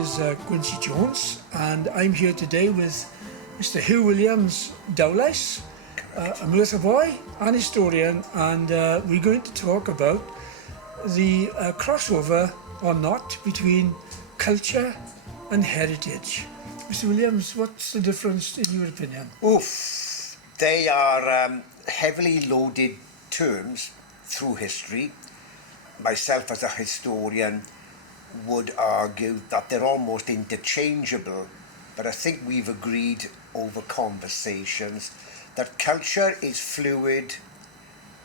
is Gwyncy Jones, and I'm here today with Mr. Huw Williams Dowlais, a Merthyr boy and historian, and we're going to talk about the crossover or not between culture and heritage. Mr. Williams, what's the difference in your opinion? Oof, they are heavily loaded terms through history. Myself as a historian would argue that they're almost interchangeable, but I think we've agreed over conversations that culture is fluid.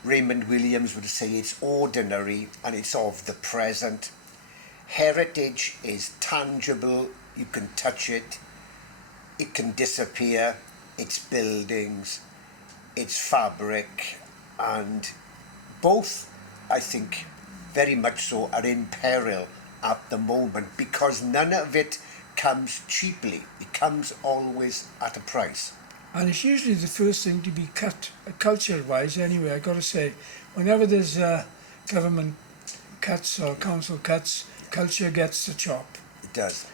Raymond Williams would say it's ordinary and it's of the present. Heritage is tangible, you can touch it, it can disappear, it's buildings, it's fabric, and both, I think, very much so are in peril at the moment because none of it comes cheaply. It comes always at a price. And it's usually the first thing to be cut, culture-wise anyway, I got to say. Whenever there's government cuts or council cuts, culture gets the chop. It does.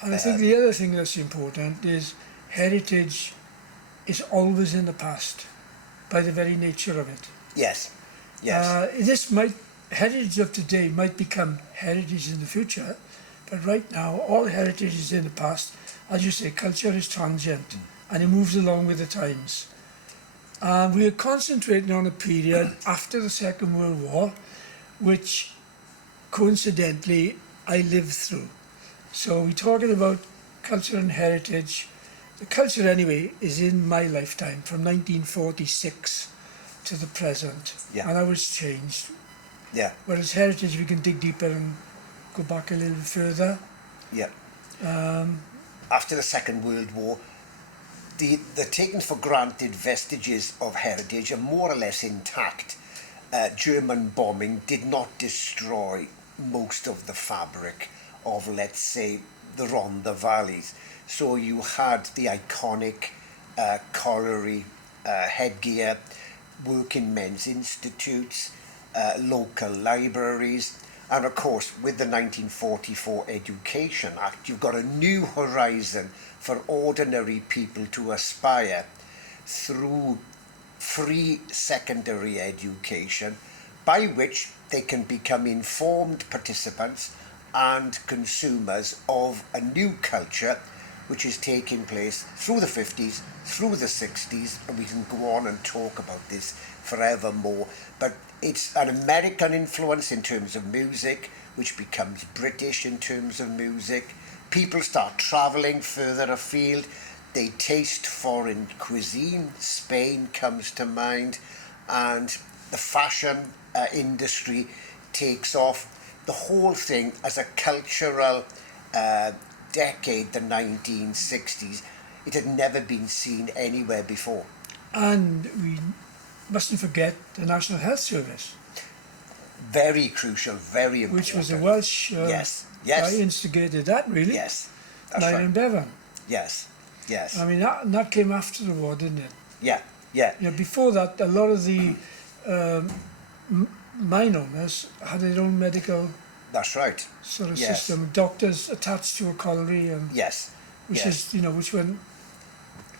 And I think the other thing that's important is heritage is always in the past by the very nature of it. Yes, yes. Heritage of today might become heritage in the future, but right now all heritage is in the past. As you say, culture is transient and it moves along with the times. And we are concentrating on a period after the Second World War, which coincidentally I lived through. So we're talking about culture and heritage. The culture anyway is in my lifetime from 1946 to the present, and I was changed. Yeah. Whereas heritage, we can dig deeper and go back a little further. Yeah. After the Second World War, the taken for granted vestiges of heritage are more or less intact. German bombing did not destroy most of the fabric of, let's say, the Rhondda valleys. So you had the iconic colliery headgear, working men's institutes, local libraries, and of course with the 1944 Education Act you've got a new horizon for ordinary people to aspire through free secondary education by which they can become informed participants and consumers of a new culture which is taking place through the 50s, through the 60s, and we can go on and talk about this forevermore. But it's an American influence in terms of music, which becomes British in terms of music. People start travelling further afield. They taste foreign cuisine. Spain comes to mind. And the fashion industry takes off. The whole thing as a cultural decade, the 1960s, it had never been seen anywhere before. And we mustn't forget the National Health Service. Very crucial, very important. Which was a Welsh yes. I instigated that, really. Yes, that's Niall right. and Bevan. Yes. I mean, that came after the war, didn't it? Yeah. You know, before that, a lot of the mine owners had their own medical That's right. sort of system. Doctors attached to a colliery, and which went.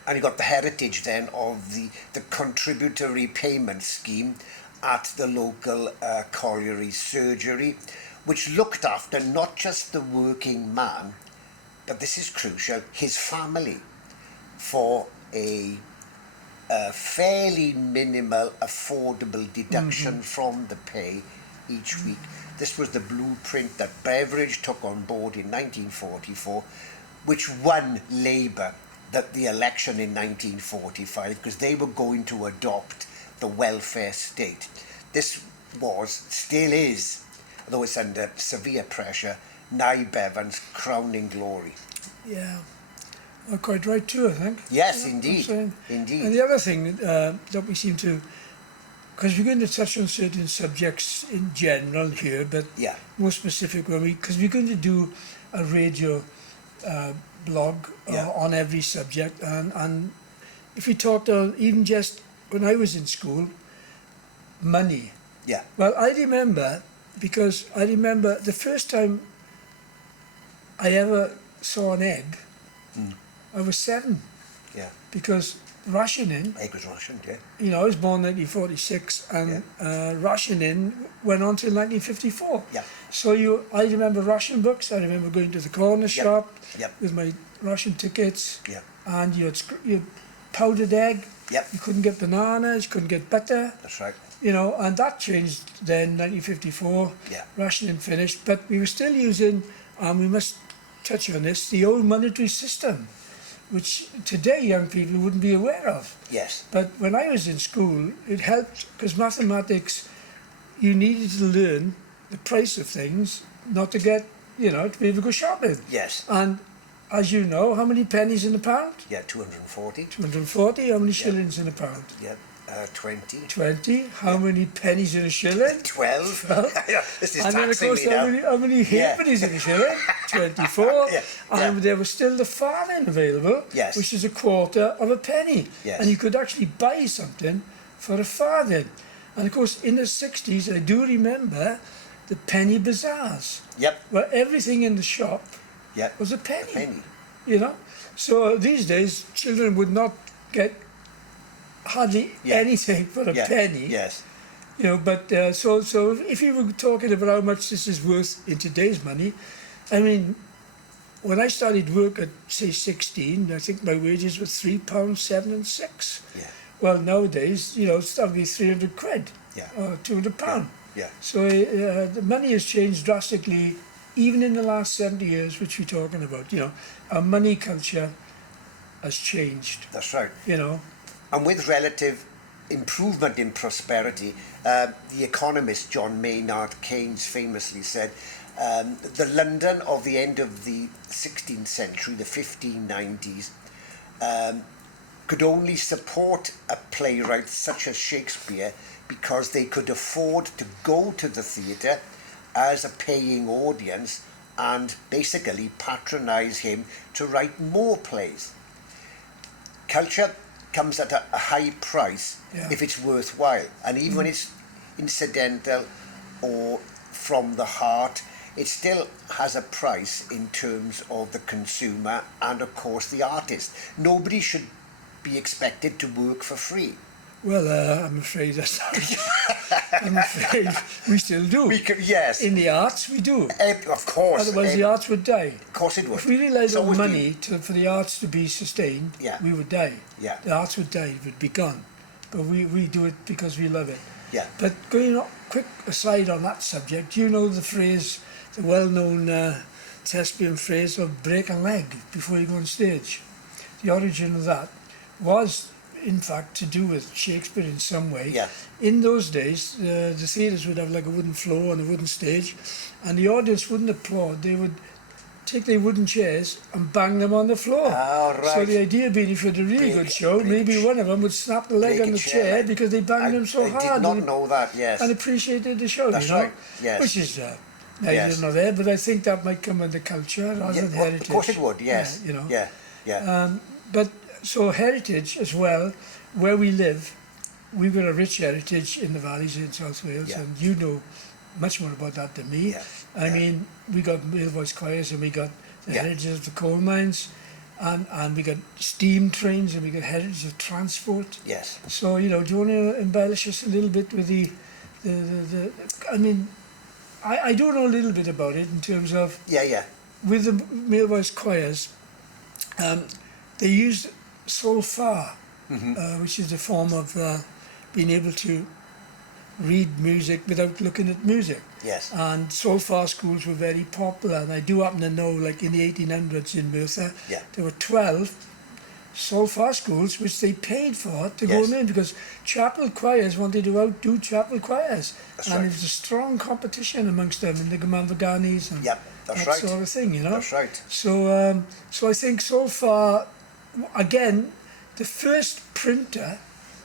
And you got the heritage then of the contributory payment scheme at the local colliery surgery, which looked after not just the working man, but this is crucial, his family, for a fairly minimal, affordable deduction from the pay each week. This was the blueprint that Beveridge took on board in 1944, which won Labour the election in 1945 because they were going to adopt the welfare state. This still is, though it's under severe pressure, Niall Bevan's crowning glory. Yeah. Well, quite right too, I think. Yes, indeed. Indeed. And the other thing that we seem to, because we're going to touch on certain subjects in general here, but more specific because we're going to do a radio blog on every subject, and if we talked even just when I was in school, money. Yeah. Well, I remember the first time I ever saw an egg, I was 7, Yeah. because rationing, Egg was rationed, yeah. you know, I was born 1946, and rationing went on till 1954. Yeah. So I remember ration books. I remember going to the corner shop Yep. with my ration tickets, Yep. and you had powdered egg. Yep. You couldn't get bananas, you couldn't get butter. That's right. You know, and that changed then, 1954. Yeah. Rationing finished, but we were still using, and we must touch on this, the old monetary system, which today young people wouldn't be aware of. Yes. But when I was in school, it helped, because mathematics, you needed to learn the price of things, not to get, you know, to be able to go shopping. Yes. And as you know, how many pennies in a pound? Yeah, 240. 240. How many shillings in a pound? Yeah, 20. 20. How many pennies in a shilling? 12. Yeah, this is And then of taxing course, me now. how many halfpennies in a shilling? 24. Yeah, And yeah. there was still the farthing available, Yes. which is a quarter of a penny. Yes. And you could actually buy something for a farthing. And of course, in the 60s, I do remember the penny bazaars, Yep. where everything in the shop Yep. was a penny. Penny. You know? So these days, children would not get hardly Yeah. anything for a Yeah. penny. Yes. You know, but so if you were talking about how much this is worth in today's money, I mean, when I started work at say 16, I think my wages were £3.7 and 6. Yeah. Well, nowadays, you know, it's that'll be 300 quid Yeah. or £200. Yeah. So the money has changed drastically, even in the last 70 years, which we're talking about. You know, our money culture has changed. That's right. You know, And with relative improvement in prosperity, the economist John Maynard Keynes famously said, the London of the end of the 16th century, the 1590s, could only support a playwright such as Shakespeare because they could afford to go to the theatre as a paying audience and basically patronise him to write more plays. Culture comes at a high price if it's worthwhile, and even when it's incidental or from the heart, it still has a price in terms of the consumer and of course the artist. Nobody should be expected to work for free. well, I'm afraid that's I'm afraid we still do. Yes, In the arts, we do. of course. Otherwise, the arts would die. Of course it would. If we relied It's on always money for the arts to be sustained, Yeah. we would die. Yeah. The arts would die, it would be gone. But we do it because we love it. Yeah. But going on, quick aside on that subject, you know the phrase, the well-known thespian phrase of break a leg before you go on stage. The origin of that was, in fact, to do with Shakespeare in some way. Yeah. In those days, the theatres would have like a wooden floor and a wooden stage, and the audience wouldn't applaud. They would take their wooden chairs and bang them on the floor. Ah, right. So the idea being, if you had a really good show, maybe one of them would snap the leg Break on a the chair, chair like- because they banged them so I hard. did not and- know that, yes. and appreciated the show, That's you know, right, yes. which is neither Yes. nor there. But I think that might come under culture rather Yeah, than well, heritage. of course it would, yes. Yeah, you know. Yeah, yeah. But so heritage as well, where we live, we've got a rich heritage in the valleys in South Wales, Yeah. and you know much more about that than me. Yeah, I yeah. mean, we got male voice choirs, and we got the Yeah. heritage of the coal mines, and we got steam trains, and we got heritage of transport. Yes. So, you know, do you want to embellish us a little bit with the I mean, I do know a little bit about it in terms of, Yeah, yeah. with the male voice choirs, they used solfa, which is a form of being able to read music without looking at music. Yes. And solfa schools were very popular, and I do happen to know, like in the 1800s in Merthyr, Yeah. there were 12 solfa schools which they paid for to go Yes. in, because chapel choirs wanted to outdo chapel choirs. That's and right. there was a strong competition amongst them in the Gamavaganis and Yep, that's that right. sort of thing, you know. That's right. So, so I think solfa, again, the first printer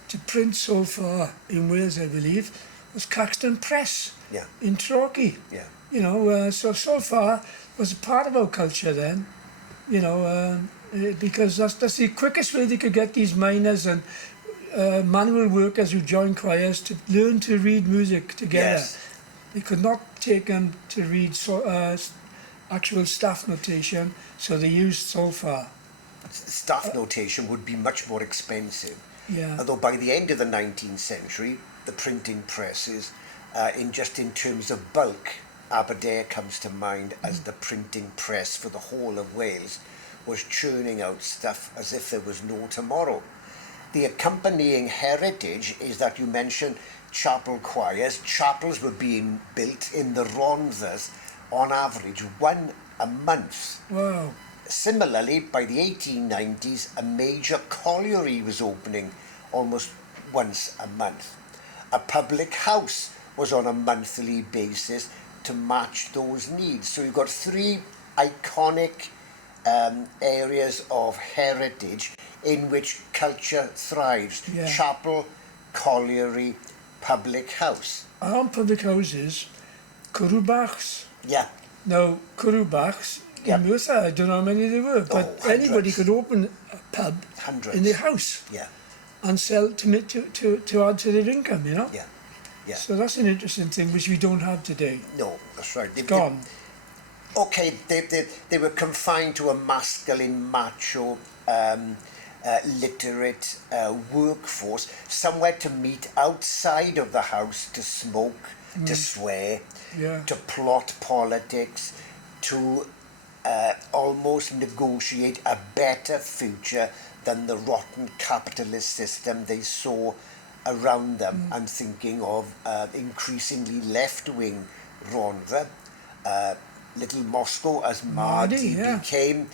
to print solfa in Wales, I believe, was Caxton Press Yeah. in Torquay. Yeah. You know, so solfa was a part of our culture then, you know, because that's the quickest way they could get these miners and manual workers who join choirs to learn to read music together. Yes. They could not take them to read actual staff notation, so they used sulfur. Staff notation would be much more expensive. Yeah. Although by the end of the 19th century, the printing presses, in terms of bulk, Aberdare comes to mind as the printing press for the whole of Wales, was churning out stuff as if there was no tomorrow. The accompanying heritage is that you mentioned chapel choirs. Chapels were being built in the Rhonddas on average one a month. Wow. Similarly, by the 1890s, a major colliery was opening almost once a month. A public house was on a monthly basis to match those needs. So you've got three iconic areas of heritage in which culture thrives. Yeah. Chapel, colliery, public house. On public houses, Curubachs. Yeah. Now, Curubachs, Yeah. in Merthyr, I don't know how many there were, but Oh, anybody hundreds. could open a pub Hundreds. in their house Yeah, and sell to add to their income, you know? yeah, yeah. So that's an interesting thing which we don't have today. No, that's right. Gone. Okay, they were confined to a masculine, macho, literate workforce, somewhere to meet outside of the house to smoke, to swear, Yeah. to plot politics, to almost negotiate a better future than the rotten capitalist system they saw around them. I'm thinking of increasingly left-wing Rhondda, Little Moscow as Mardy yeah. became.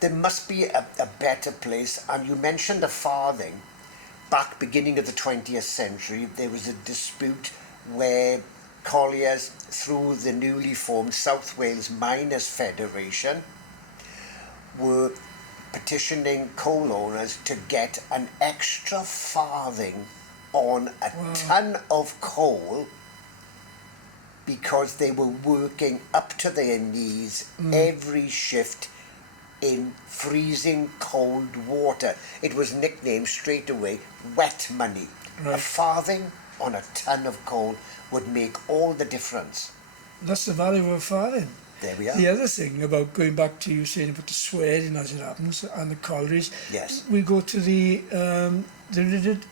There must be a better place. And you mentioned a farthing. Back beginning of the 20th century, there was a dispute where colliers, through the newly formed South Wales Miners Federation, were petitioning coal owners to get an extra farthing on a ton of coal because they were working up to their knees every shift in freezing cold water. It was nicknamed straight away wet money. A Right. farthing on a ton of coal would make all the difference. That's the value of a farthing. There we are. The other thing about going back to you saying about the swearing as it happens and the collieries, Yes. we go to the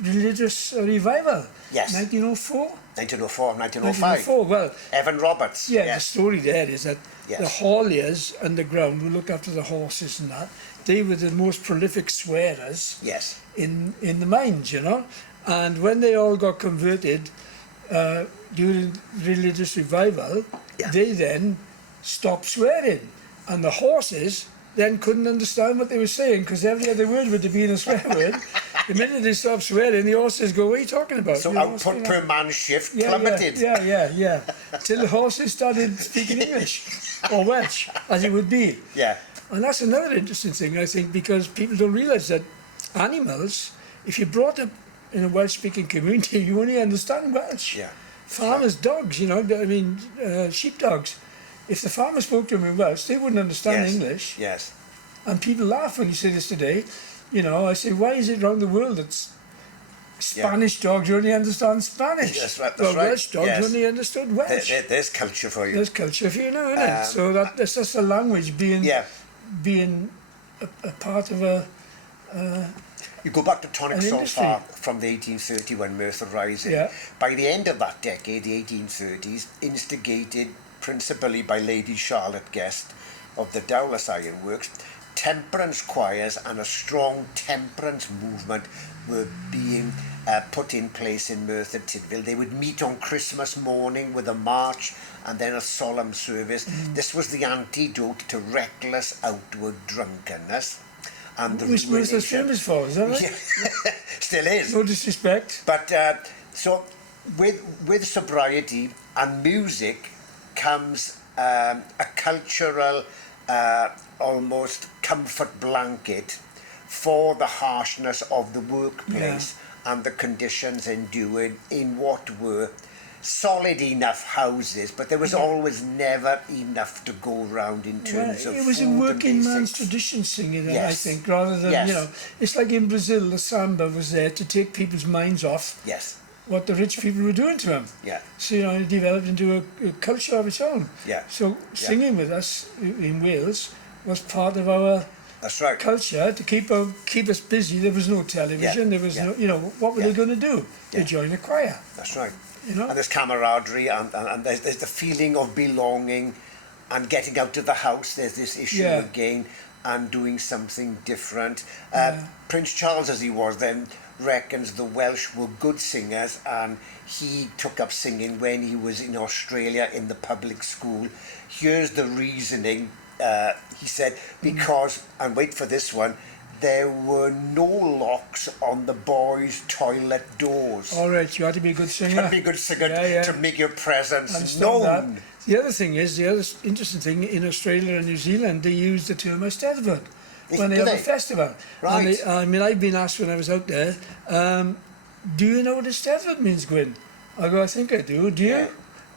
religious revival. Yes. 1904? 1904, 1905. 1904, well, Evan Roberts. yeah, the Yes. story there is that Yes. the hauliers underground who looked after the horses and that, they were the most prolific swearers Yes. in the mines, you know. And when they all got converted during religious revival, Yeah. they then stopped swearing. And the horses then couldn't understand what they were saying because every other word would have been a swear word. The minute they stopped swearing, the horses go, what are you talking about? So You know, output you know. per man shift Yeah, plummeted. yeah. Till the horses started speaking English, or Welsh, as it would be. Yeah. And that's another interesting thing, I think, because people don't realise that animals, if you're brought up in a Welsh-speaking community, you only understand Welsh. Yeah. Farmers' dogs, you know, I mean, sheepdogs. If the farmer spoke to them in Welsh, they wouldn't understand Yes. English. Yes. And people laugh when you say this today. You know, I say, why is it around the world that Spanish dogs only understand Spanish? That's right, that's well, right. Welsh dogs Yes. only understood Welsh. There's culture for you. There's culture for you now, isn't it? So that's just a language being Yeah. being a part of a You go back to tonic An sulfur industry. from the 1831 Merthyr Rising. Yeah. By the end of that decade, the 1830s, instigated principally by Lady Charlotte Guest of the Dowlas Iron Works, temperance choirs and a strong temperance movement were being put in place in Merthyr Tydfil. They would meet on Christmas morning with a march and then a solemn service. This was the antidote to reckless outward drunkenness and the which Merthyr's ruination. famous for, is that right? Yeah. Still is. No disrespect. But so with sobriety and music comes a cultural almost comfort blanket for the harshness of the workplace and the conditions endured in what were solid enough houses, but there was always never enough to go round in terms of it was a food and working man's basics. tradition singing, Yes. I think, rather than, Yes. you know, it's like in Brazil, the samba was there to take people's minds off Yes. what the rich people were doing to them. Yeah. So, it developed into a culture of its own. Yeah. So singing with us in Wales was part of our That's right. culture to keep us busy. There was no television. There was no, what were they going to do? They Yeah. joined a choir. That's right. You know? And there's camaraderie and there's the feeling of belonging and getting out of the house. There's this issue again and doing something different. Prince Charles, as he was then, reckons the Welsh were good singers, and he took up singing when he was in Australia in the public school. Here's the reasoning. He said, because, and wait for this one, there were no locks on the boys' toilet doors. All right, you had to be a good singer. You had to be a good singer to make your presence Understand known. that. The other thing is, the other interesting thing, in Australia and New Zealand, they use the term Eisteddfod when they have a festival. Right. And I've been asked when I was out there, do you know what Eisteddfod means, Gwyn? I go, I think I do. Do you? Yeah.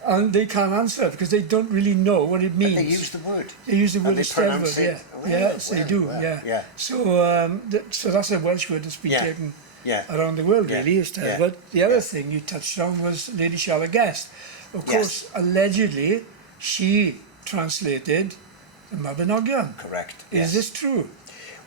And they can't answer because they don't really know what it means. But they use the word. They use the word And they pronounce Eisteddfod, it well, yes, they well, do, well, yeah. yeah. So, so that's a Welsh word that's been taken around the world, really, Eisteddfod. The other thing you touched on was Lady Charlotte Guest. Of course, allegedly, she translated the Mabinogion. Correct. Is this true?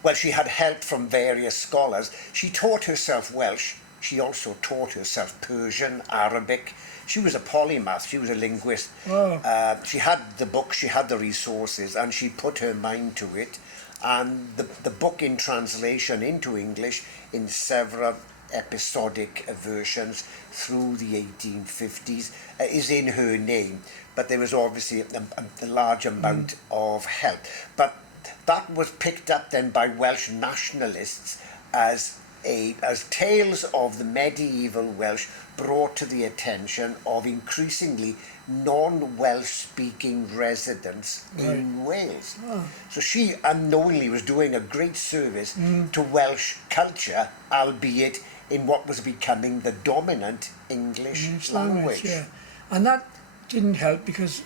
Well, she had help from various scholars. She taught herself Welsh. She also taught herself Persian, Arabic. She was a polymath. She was a linguist. Wow. She had the book, she had the resources, and she put her mind to it. And the book in translation into English in several episodic versions through the 1850s is in her name. But there was obviously a large amount of help. But that was picked up then by Welsh nationalists as tales of the medieval Welsh brought to the attention of increasingly non-Welsh speaking residents in Wales. So she unknowingly was doing a great service to Welsh culture, albeit in what was becoming the dominant English language. Yeah. And that didn't help because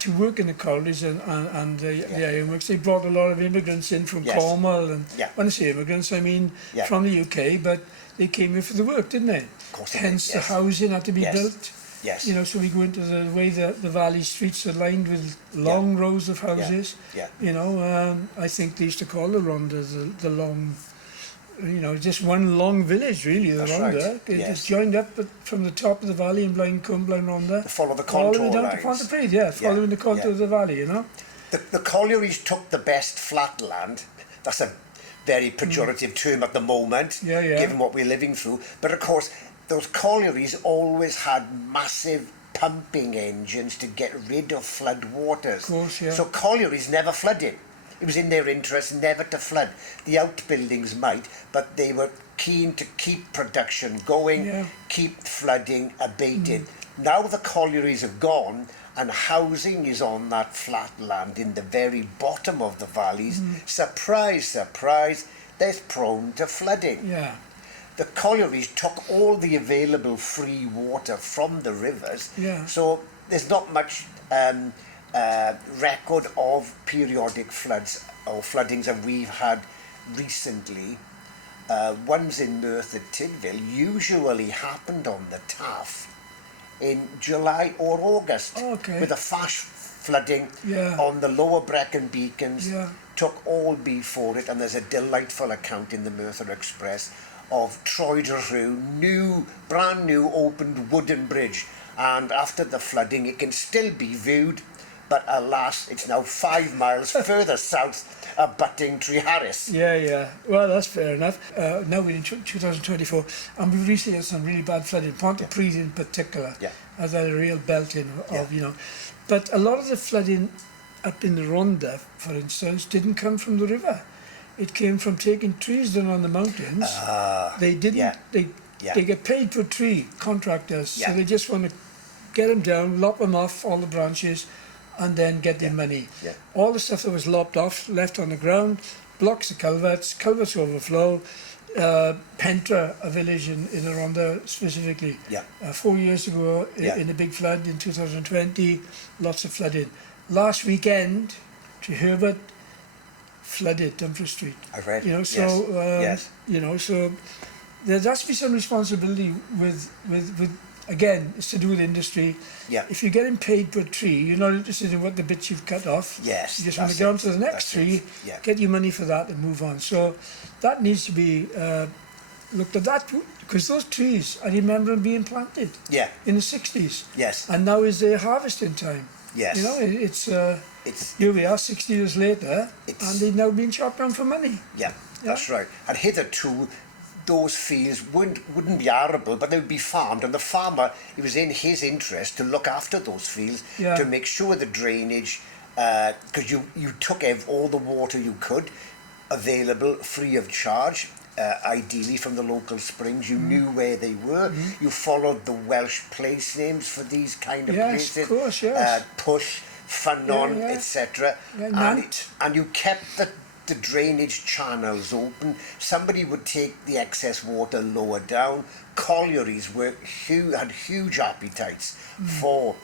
to work in the collieries and the ironworks, they brought a lot of immigrants in from Cornwall. And when I say immigrants, I mean from the UK, but they came here for the work, didn't they? Of course they Hence did, the housing had to be built. Yes. So we go into the way the valley streets are lined with long rows of houses. I think they used to call the Rhondda the long, just one long village really, the Rhondda. Right. It is joined up from the top of the valley in Blaencwm, Rhondda. Follow the contour all the way down lines. to Pontypridd, following the contour of the valley, The collieries took the best flat land. That's a very pejorative term at the moment, given what we're living through. But of course, those collieries always had massive pumping engines to get rid of flood waters. Of course, So collieries never flooded. It was in their interest never to flood. The outbuildings might, but they were keen to keep production going, keep flooding abated. Now the collieries have gone and housing is on that flat land in the very bottom of the valleys. Surprise, surprise, that's prone to flooding. The collieries took all the available free water from the rivers, so there's not much record of periodic floods or floodings that we've had recently. Ones in Merthyr Tydfil usually happened on the Taff in July or August, with a flash flooding on the lower Brecon beacons. Took all before it, and there's a delightful account in the Merthyr Express of Troedr Rhyw, brand new opened wooden bridge, and after the flooding it can still be viewed, but alas, it's now 5 miles further south, abutting Treharris. Well, that's fair enough. Now we're in 2024, and we've recently had some really bad flooding. Pontypridd in particular has had a real belting of, But a lot of the flooding up in the Rhondda, for instance, didn't come from the river. It came from taking trees down on the mountains. They didn't. They get paid per tree, contractors. So they just want to get them down, lop them off, all the branches, and then get their money. All the stuff that was lopped off, left on the ground, blocks the culverts overflow. Pentra, a village in the Rhondda specifically. 4 years ago, in a big flood in 2020, lots of flooding. Last weekend, flooded Dumfries Street. I read. So there has to be some responsibility with again, it's to do with industry. Yeah. If you're getting paid per tree, you're not interested in what the bits you've cut off. Yes, You just want that's to get on it. to the next That's tree, it. Yeah. get your money for that and move on. So that needs to be looked at that, because those trees, I remember them being planted Yeah. in the 60s. Yes. And now is their harvesting time. Yes. You know, it's It's here we are 60 years later, It's- and they've now been chopped down for money. yeah, that's right. And hitherto, those fields wouldn't be arable, but they would be farmed, and the farmer, it was in his interest to look after those fields, Yeah. to make sure the drainage, because you took all the water you could available free of charge, ideally from the local springs. You knew where they were. You followed the Welsh place names for these kind of Yes, places. of course, yes. Push, Ffynnon, Yeah, yeah. etc. Yeah, And, Nant. and you kept the drainage channels open. Somebody would take the excess water lower down. Collieries had huge appetites for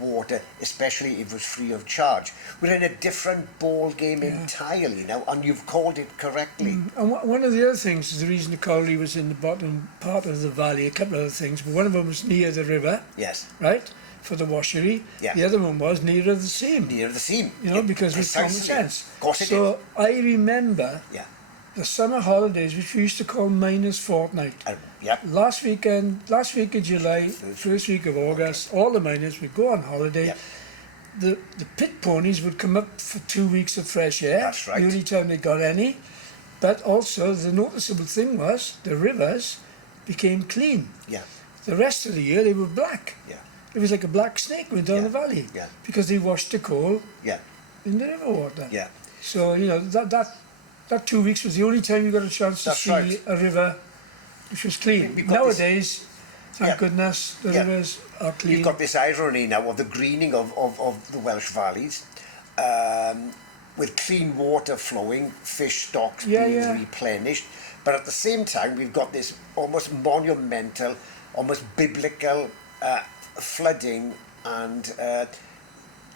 water, especially if it was free of charge. We're in a different ball game entirely now, and you've called it correctly. And one of the other things is the reason the colliery was in the bottom part of the valley, a couple of other things, but one of them was near the river, Yes, right, for the washery. Yeah. The other one was nearer the seam, near the seam. you know, Yeah, because it was common precisely. sense. Of course it so I remember Yeah. the summer holidays, which we used to call miners' fortnight. Yeah. Last week in July, first week of August, all the miners would go on holiday. Yeah. The pit ponies would come up for 2 weeks of fresh air. That's right. The only time they got any. But also the noticeable thing was the rivers became clean. Yeah. The rest of the year they were black. Yeah. It was like a black snake went down Yeah. the valley. Yeah. Because they washed the coal Yeah. in the river water. Yeah. So, you know, that 2 weeks was the only time you got a chance to That's see right. a river which was clean. We've got this- Nowadays, thank Yeah. goodness, the Yeah. rivers are clean. You've got this irony now of the greening of the Welsh valleys, with clean water flowing, fish stocks being replenished, but at the same time we've got this almost monumental, almost biblical flooding and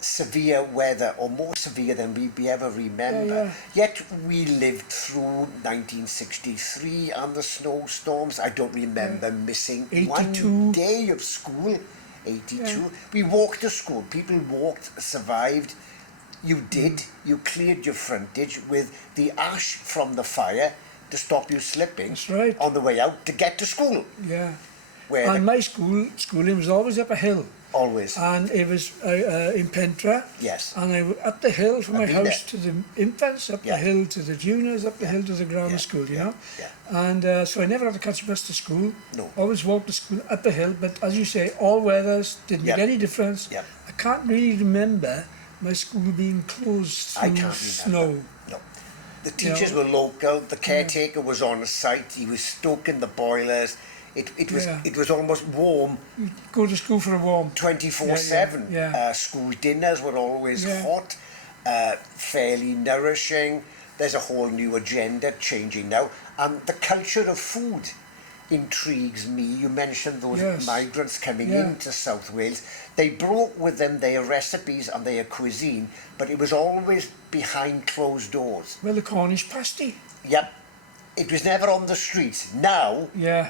severe weather, or more severe than we ever remember. Yeah, yeah. Yet we lived through 1963 and the snowstorms. I don't remember missing 82. one day of school. 82. Yeah. We walked to school. People walked, survived. You did. You cleared your frontage with the ash from the fire to stop you slipping. That's right. On the way out to get to school. Yeah. Where And my schooling was always up a hill. always. And it was in Pentra. Yes. And I up the hill from my I've been house to the infants, up Yeah. the hill to the juniors, up the hill to the grammar Yeah. school, you Yeah. know. Yeah. And so I never had to catch a bus to school. No. Always walked to school up the hill, but as you say, all weathers, didn't make Yeah. any difference. Yeah. I can't really remember my school being closed I through can't snow. remember. No. The teachers know. were local. The caretaker was on site. He was stoking the boilers. Yeah. It was almost warm Go to school for a warm. 24/7. Yeah, yeah. School dinners were always Yeah. hot, fairly nourishing. There's a whole new agenda changing now, and the culture of food intrigues me. You mentioned those Yes. migrants coming Yeah. into South Wales. They brought with them their recipes and their cuisine, but it was always behind closed doors. Well, the Cornish pasty. Yep, it was never on the streets. Now, Yeah.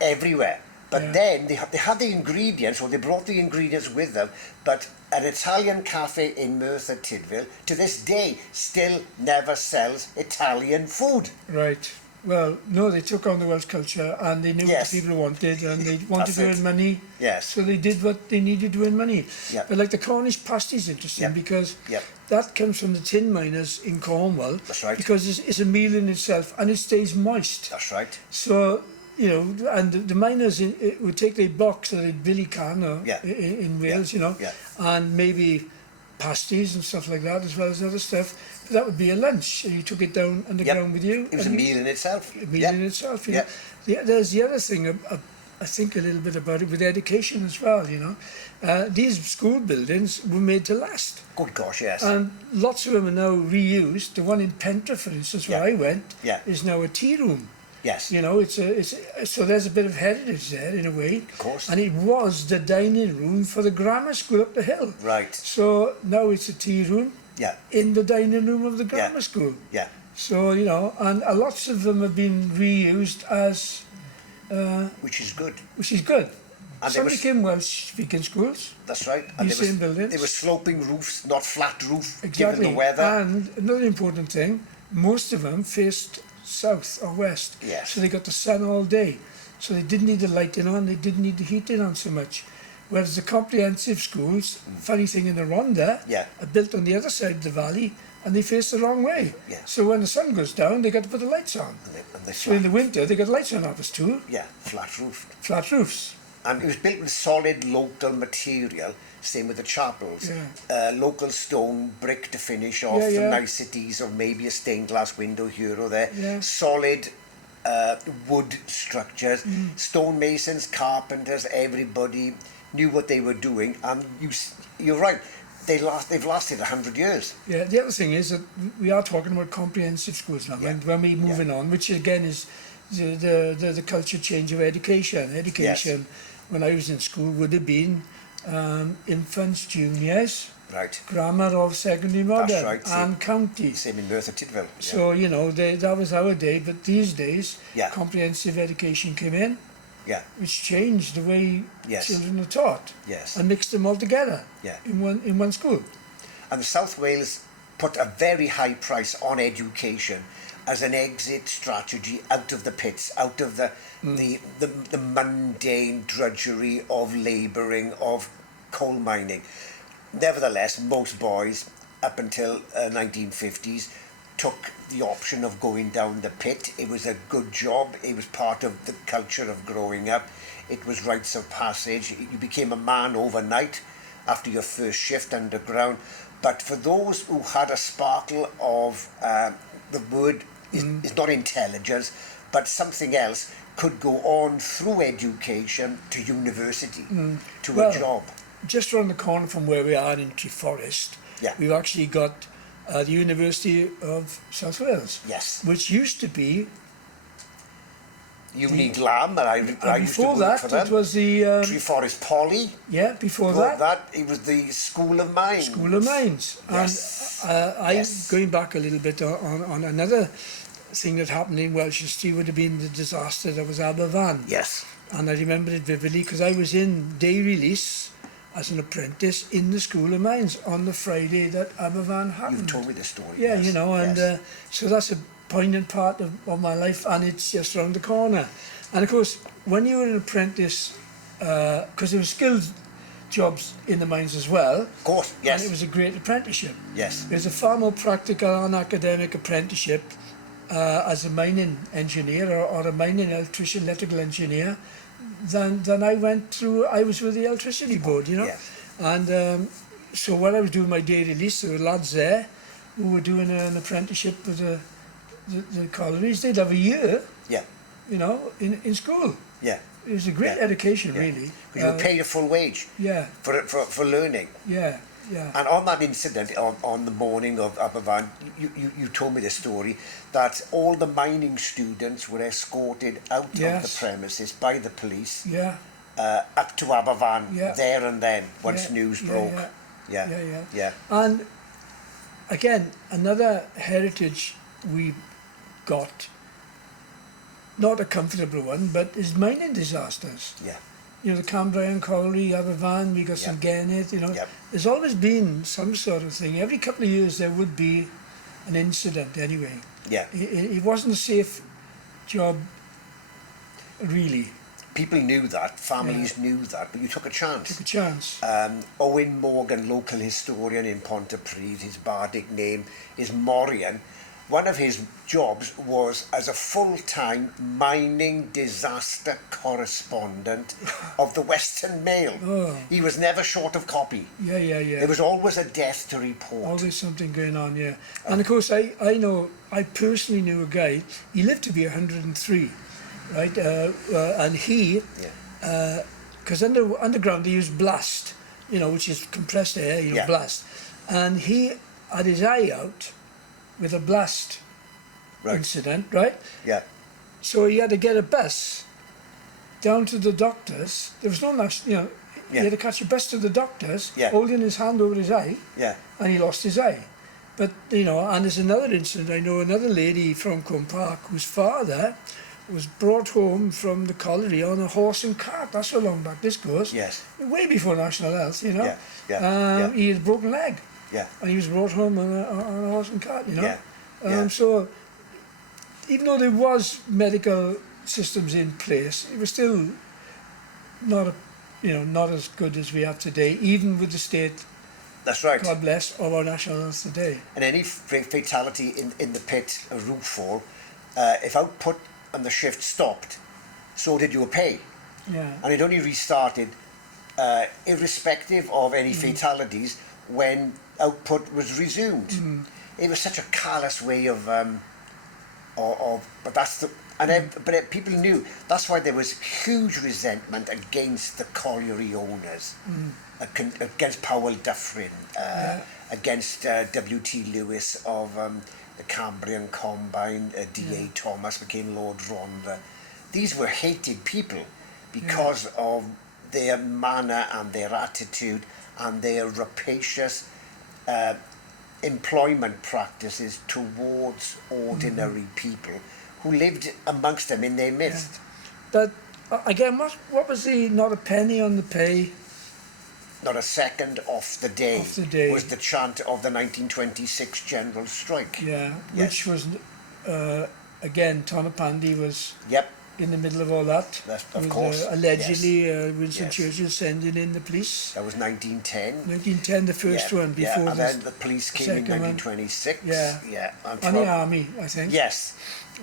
everywhere. But Yeah. then they had the ingredients, or they brought the ingredients with them, but an Italian cafe in Merthyr Tydfil, to this day, still never sells Italian food. Right. Well, no, they took on the Welsh culture and they knew Yes. what the people wanted and they wanted That's to it. earn money. Yes. So they did what they needed to earn money. Yep. But like the Cornish pasty is interesting Yep. because Yep. that comes from the tin miners in Cornwall. That's right. Because it's a meal in itself and it stays moist. That's right. So, you know, and the miners would take their box or their billy can or Yeah. in Wales, Yeah. you know, Yeah. and maybe pasties and stuff like that as well as other stuff. But that would be a lunch. And you took it down underground with you. It was a and you- meal in itself. a meal Yep. in itself, you Yep. know. There's the other thing, I think a little bit about it with education as well, you know. These school buildings were made to last. Good gosh, yes. And lots of them are now reused. The one in Pentra, for instance, where Yeah. I went, Yeah. is now a tea room. Yes. You know, so there's a bit of heritage there in a way. Of course. And it was the dining room for the grammar school up the hill. Right. So now it's a tea room Yeah. in the dining room of the grammar school. Yeah. So, you know, and lots of them have been reused as, which is good. which is good. And Some became Welsh-speaking schools. That's right. These same buildings. They were sloping roofs, not flat roof, Exactly. given the weather. And another important thing, most of them faced south or west. Yes. So they got the sun all day. So they didn't need the lighting on, they didn't need the heating on so much. Whereas the comprehensive schools, funny thing in the Rhondda, Yeah. are built on the other side of the valley and they face the wrong way. Yeah. So when the sun goes down, they got to put the lights on. And they So in the winter, they got lights on others too, yeah, flat roofed. flat roofs. And it was built with solid local material, same with the chapels. Yeah. Local stone, brick to finish off, Yeah, the yeah. niceties of maybe a stained glass window here or there. Yeah. Solid wood structures. Stonemasons, carpenters, everybody knew what they were doing. And you're right, they've lasted 100 years. Yeah, the other thing is that we are talking about comprehensive schools now, Yeah. when we're moving on, which again is the culture change of education. Education, when I was in school, would have been infants, juniors, Right. grammar of secondary modern, right, and county. Same in Merthyr Tydfil. Yeah. So, you know, that was our day, but these days, Yeah. comprehensive education came in, Yeah. which changed the way Yes. children are taught, Yes. and mixed them all together Yeah. in one school. And South Wales put a very high price on education as an exit strategy out of the pits, out of the mundane drudgery of labouring, of coal mining. Nevertheless, most boys, up until 1950s, took the option of going down the pit. It was a good job. It was part of the culture of growing up. It was rites of passage. You became a man overnight after your first shift underground. But for those who had a sparkle of, the word is not intelligence, but something else, could go on through education to university, to Well, a job. Just around the corner from where we are in Treforest, Yeah. we've actually got the University of South Wales, Yes. which used to be, Uni Glam, and I used to before work for that, them. it was the, Treforest Poly. yeah, before Before that, it was the School of Mines. School of Mines. Yes. And I'm Yes. going back a little bit on another thing that happened in Welsh history would have been the disaster that was Aberfan. Yes. And I remember it vividly because I was in day release as an apprentice in the School of Mines on the Friday that Aberfan happened. You've told me the story. Yeah, yes. you know, and Yes. so that's a poignant part of my life, and it's just around the corner. And of course, when you were an apprentice, because there were skilled jobs in the mines as well, Of course, yes. and it was a great apprenticeship. Yes. It was a far more practical and academic apprenticeship as a mining engineer or a mining electrician, electrical engineer, than I went through. I was with the electricity board, you know, Yes. and so when I was doing my day release, there were lads there who were doing an apprenticeship with the collieries. They'd have a year, Yeah. you know, in school. Yeah. It was a great Yeah. education, Yeah. really. Because you were paid a full wage Yeah, for learning. yeah, yeah. And on that incident, on the morning of Aberfan, you told me the story that all the mining students were escorted out of the Yes. premises by the police Yeah, up to Aberfan Yeah. there and then once Yeah, news yeah, broke. yeah. Yeah. yeah, yeah. Yeah. And again, another heritage we got, not a comfortable one, but is mining disasters. Yeah. You know, the Cambrian Colliery, Aberfan, we got some Gennet, you know. Yep. There's always been some sort of thing. Every couple of years there would be an incident anyway. Yeah. It wasn't a safe job, really. People knew that, families knew that, but you took a chance. Took a chance. Owen Morgan, local historian in Pontypridd, his bardic name is Morian. One of his jobs was as a full-time mining disaster correspondent of the Western Mail. Oh. He was never short of copy. Yeah, yeah, yeah. There was always a death to report. Always something going on, yeah. And of course, I personally knew a guy, he lived to be 103, right? And he, because underground they use blast, you know, which is compressed air, you know, Yeah. blast. And he had his eye out with a blast Right. incident, right? Yeah, So he had to get a bus down to the doctor's. There was no national, you know, he Yeah. had to catch a bus to the doctor's, Yeah. holding his hand over his eye, yeah, and he lost his eye. But, you know, and there's another incident. I know another lady from Combe Park whose father was brought home from the colliery on a horse and cart. That's how long back this goes. Yes. Way before National Health, you know. Yeah, yeah. He had a broken leg. Yeah. And he was brought home on a horse and cart, you know. Yeah. Yeah. So, even though there was medical systems in place, it was still not not as good as we have today, even with the state, That's right. God bless, of our National Health today. And any fatality in the pit, a roof fall, if output and the shift stopped, so did your pay. Yeah. And it only restarted irrespective of any fatalities when output was resumed. It was such a callous way of but that's the but people knew. That's why there was huge resentment against the colliery owners, against Powell Dufferin, against W.T. Lewis of the Cambrian Combine, D.A. Thomas became Lord Rhondda. These were hated people because of their manner and their attitude and their rapacious employment practices towards ordinary people who lived amongst them in their midst. But again, what was the not a penny on the pay? Not a second off the day, Off the day. was the chant of the 1926 general strike. Yeah, Yes. which was again, Tonopandi was Yep, in the middle of all that. That's- of with, course, allegedly, Winston Yes. Churchill sending in the police. that was 1910. 1910, the first one, before and the then the police came in second one. 1926. Yeah. and And the 12 army, I think. Yes,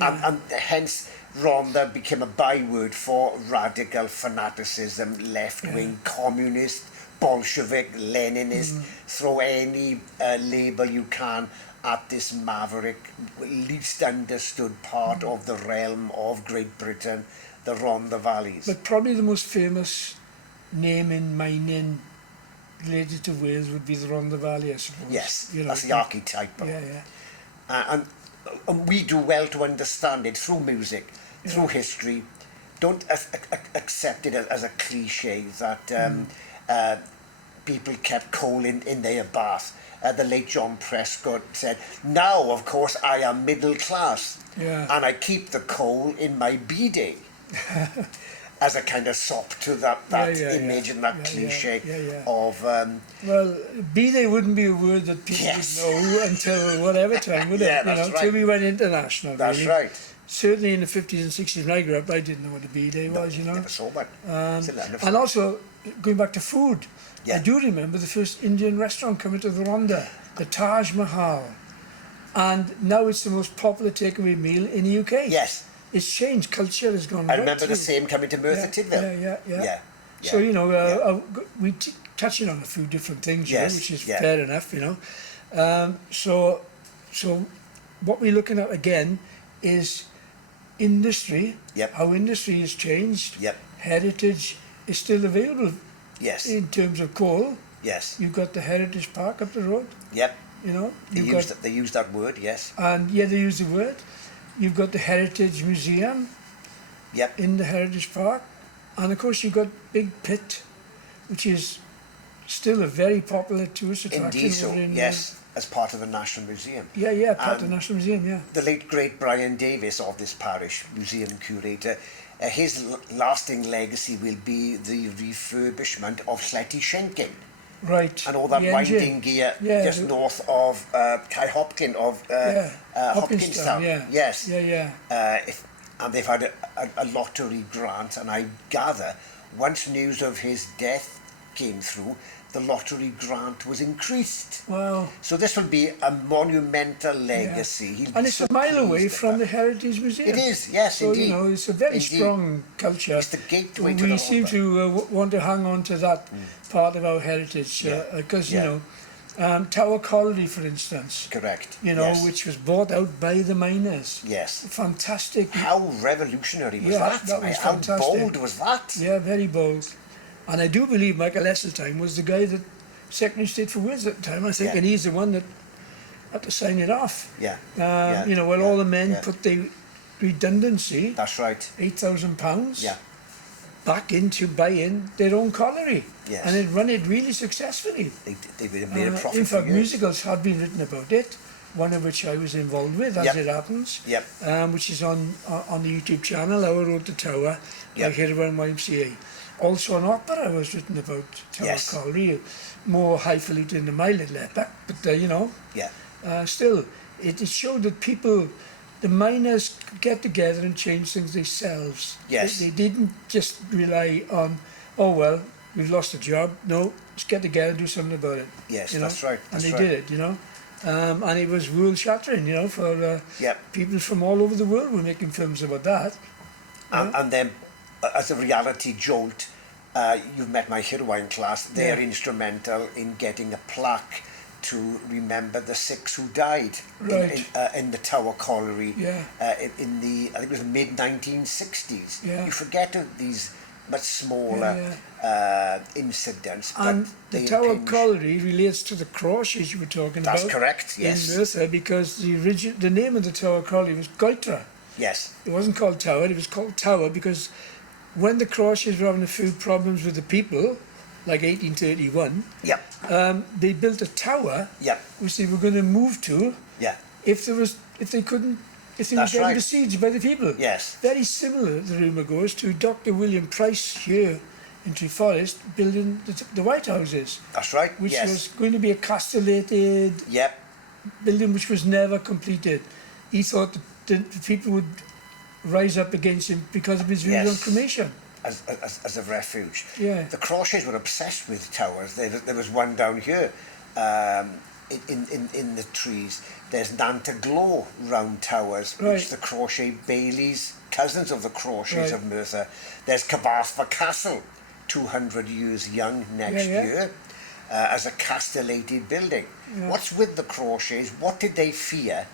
and hence Rhondda became a byword for radical fanaticism, left-wing, communist, Bolshevik, Leninist. Throw any label you can at this maverick, least understood part of the realm of Great Britain, the Rhondda Valleys. But probably the most famous name in mining related to Wales would be the Rhondda Valley, I suppose. Yes, You know, that's the archetype. Yeah. And we do well to understand it through music, through history. Don't accept it as a cliche that people kept coal in their bath. The late John Prescott said, "Now, of course, I am middle class, Yeah. and I keep the coal in my bidet." As a kind of sop to that image and that cliche of... Well, bidet wouldn't be a word that people Yes. would know until whatever time, would Yeah, it? that's right. Till we went international, That's really. right. Certainly in the 50s and 60s when I grew up, I didn't know what a bidet was, you know. Never saw one. And also, going back to food, I Yeah. do remember the first Indian restaurant coming to the Rhondda, the Taj Mahal. And now it's the most popular takeaway meal in the UK. Yes. It's changed, culture has gone I right remember the through. same coming to Merthyr Tydfil. Yeah. Yeah. So, you know, we touching on a few different things, you know, Yes, which is yeah. fair enough, you know. So what we're looking at again is industry, Yep. how industry has changed. Yep. Heritage is still available Yes. in terms of coal. Yes. You've got the Heritage Park up the road, Yep. you know. They You've used, got, they used that word, yes. and yeah, they use the word. You've got the Heritage Museum Yep. in the Heritage Park, and of course you've got Big Pit, which is still a very popular tourist attraction. Indeed so, over in, yes. As part of the National Museum. Part of the National Museum, yeah. The late great Brian Davis of this parish, museum curator, his lasting legacy will be the refurbishment of Sletty Shenkin Right. and all that the winding engine. gear Yeah, just north of Kai Hopkin of Hopkinstown, Hopkinstown. yeah. Yes. Yeah. And they've had a lottery grant, and I gather once news of his death came through, the lottery grant was increased. Wow. So this will be a monumental legacy. He'll be And it's so a mile away pleased at from that. the Heritage Museum. It is, yes, so, indeed. you know, it's a very Indeed. strong culture. It's the gateway to We the seem Rhondda. to want to hang on to that part of our heritage because, Yeah. you know, Tower Colliery, for instance, Correct. you know, Yes. which was bought out by the miners. Yes. Fantastic. How revolutionary was Yeah, that? that was How fantastic. bold was that? Yeah, very bold. And I do believe Michael Heseltine was the guy that Secretary of State for Wales at the time, I think, Yeah. and he's the one that had to sign it off. Yeah. You know, all the men yeah. put the redundancy, That's right. £8,000. Yeah. back into buying their own colliery. Yes. And it run it really successfully. They've made a profit In for fact, years. musicals have been written about it, one of which I was involved with, as Yep. it happens, Yep. which is on the YouTube channel, Our Road to Tower, by Yep. Hirwan YMCA. Also an opera was written about Tower Yes. Colliery, more highfalutin than my little epic, but you know, Yeah. still, it showed that people, the miners could get together and change things themselves. Yes. They didn't just rely on, oh well, we've lost a job. No, let's get together and do something about it. Yes, you know? that's right. And That's they right. did it, you know. And it was world shattering, you know, for Yep. people from all over the world were making films about that. And then, as a reality jolt, you've met my Hirwan class. They're Yeah. instrumental in getting a plaque to remember the 6 who died Right. in the Tower Colliery Yeah. in the, I think it was mid 1960s. Yeah. You forget of these much smaller incidents, And but the they Tower impinge. Colliery relates to the Crauchetes you were talking That's about. correct, yes. In Merthyr, because the name of the Tower Colliery was Goitra. Yes, It wasn't called Tower, it was called Tower because when the Crauchetes were having a few problems with the people, like 1831, yep, they built a tower yep, which they were going to move to yeah, if they were getting That's right. besieged by the people. yes, Very similar, the rumour goes, to Dr. William Price here in Treforest building the White Houses, that's right, which yes, was going to be a castellated yep, building which was never completed. He thought the people would rise up against him because of his views Yes. on cremation. as a refuge. Yeah. The Crauchetes were obsessed with towers. There was one down here in the trees. There's Nantaglow round towers, Right. which the Crauchet Baileys, cousins of the Crauchetes Right. of Merthyr. There's Cyfarthfa Castle, 200 years young next Yeah, yeah. year, as a castellated building. Yeah. What's with the Crauchetes? What did they fear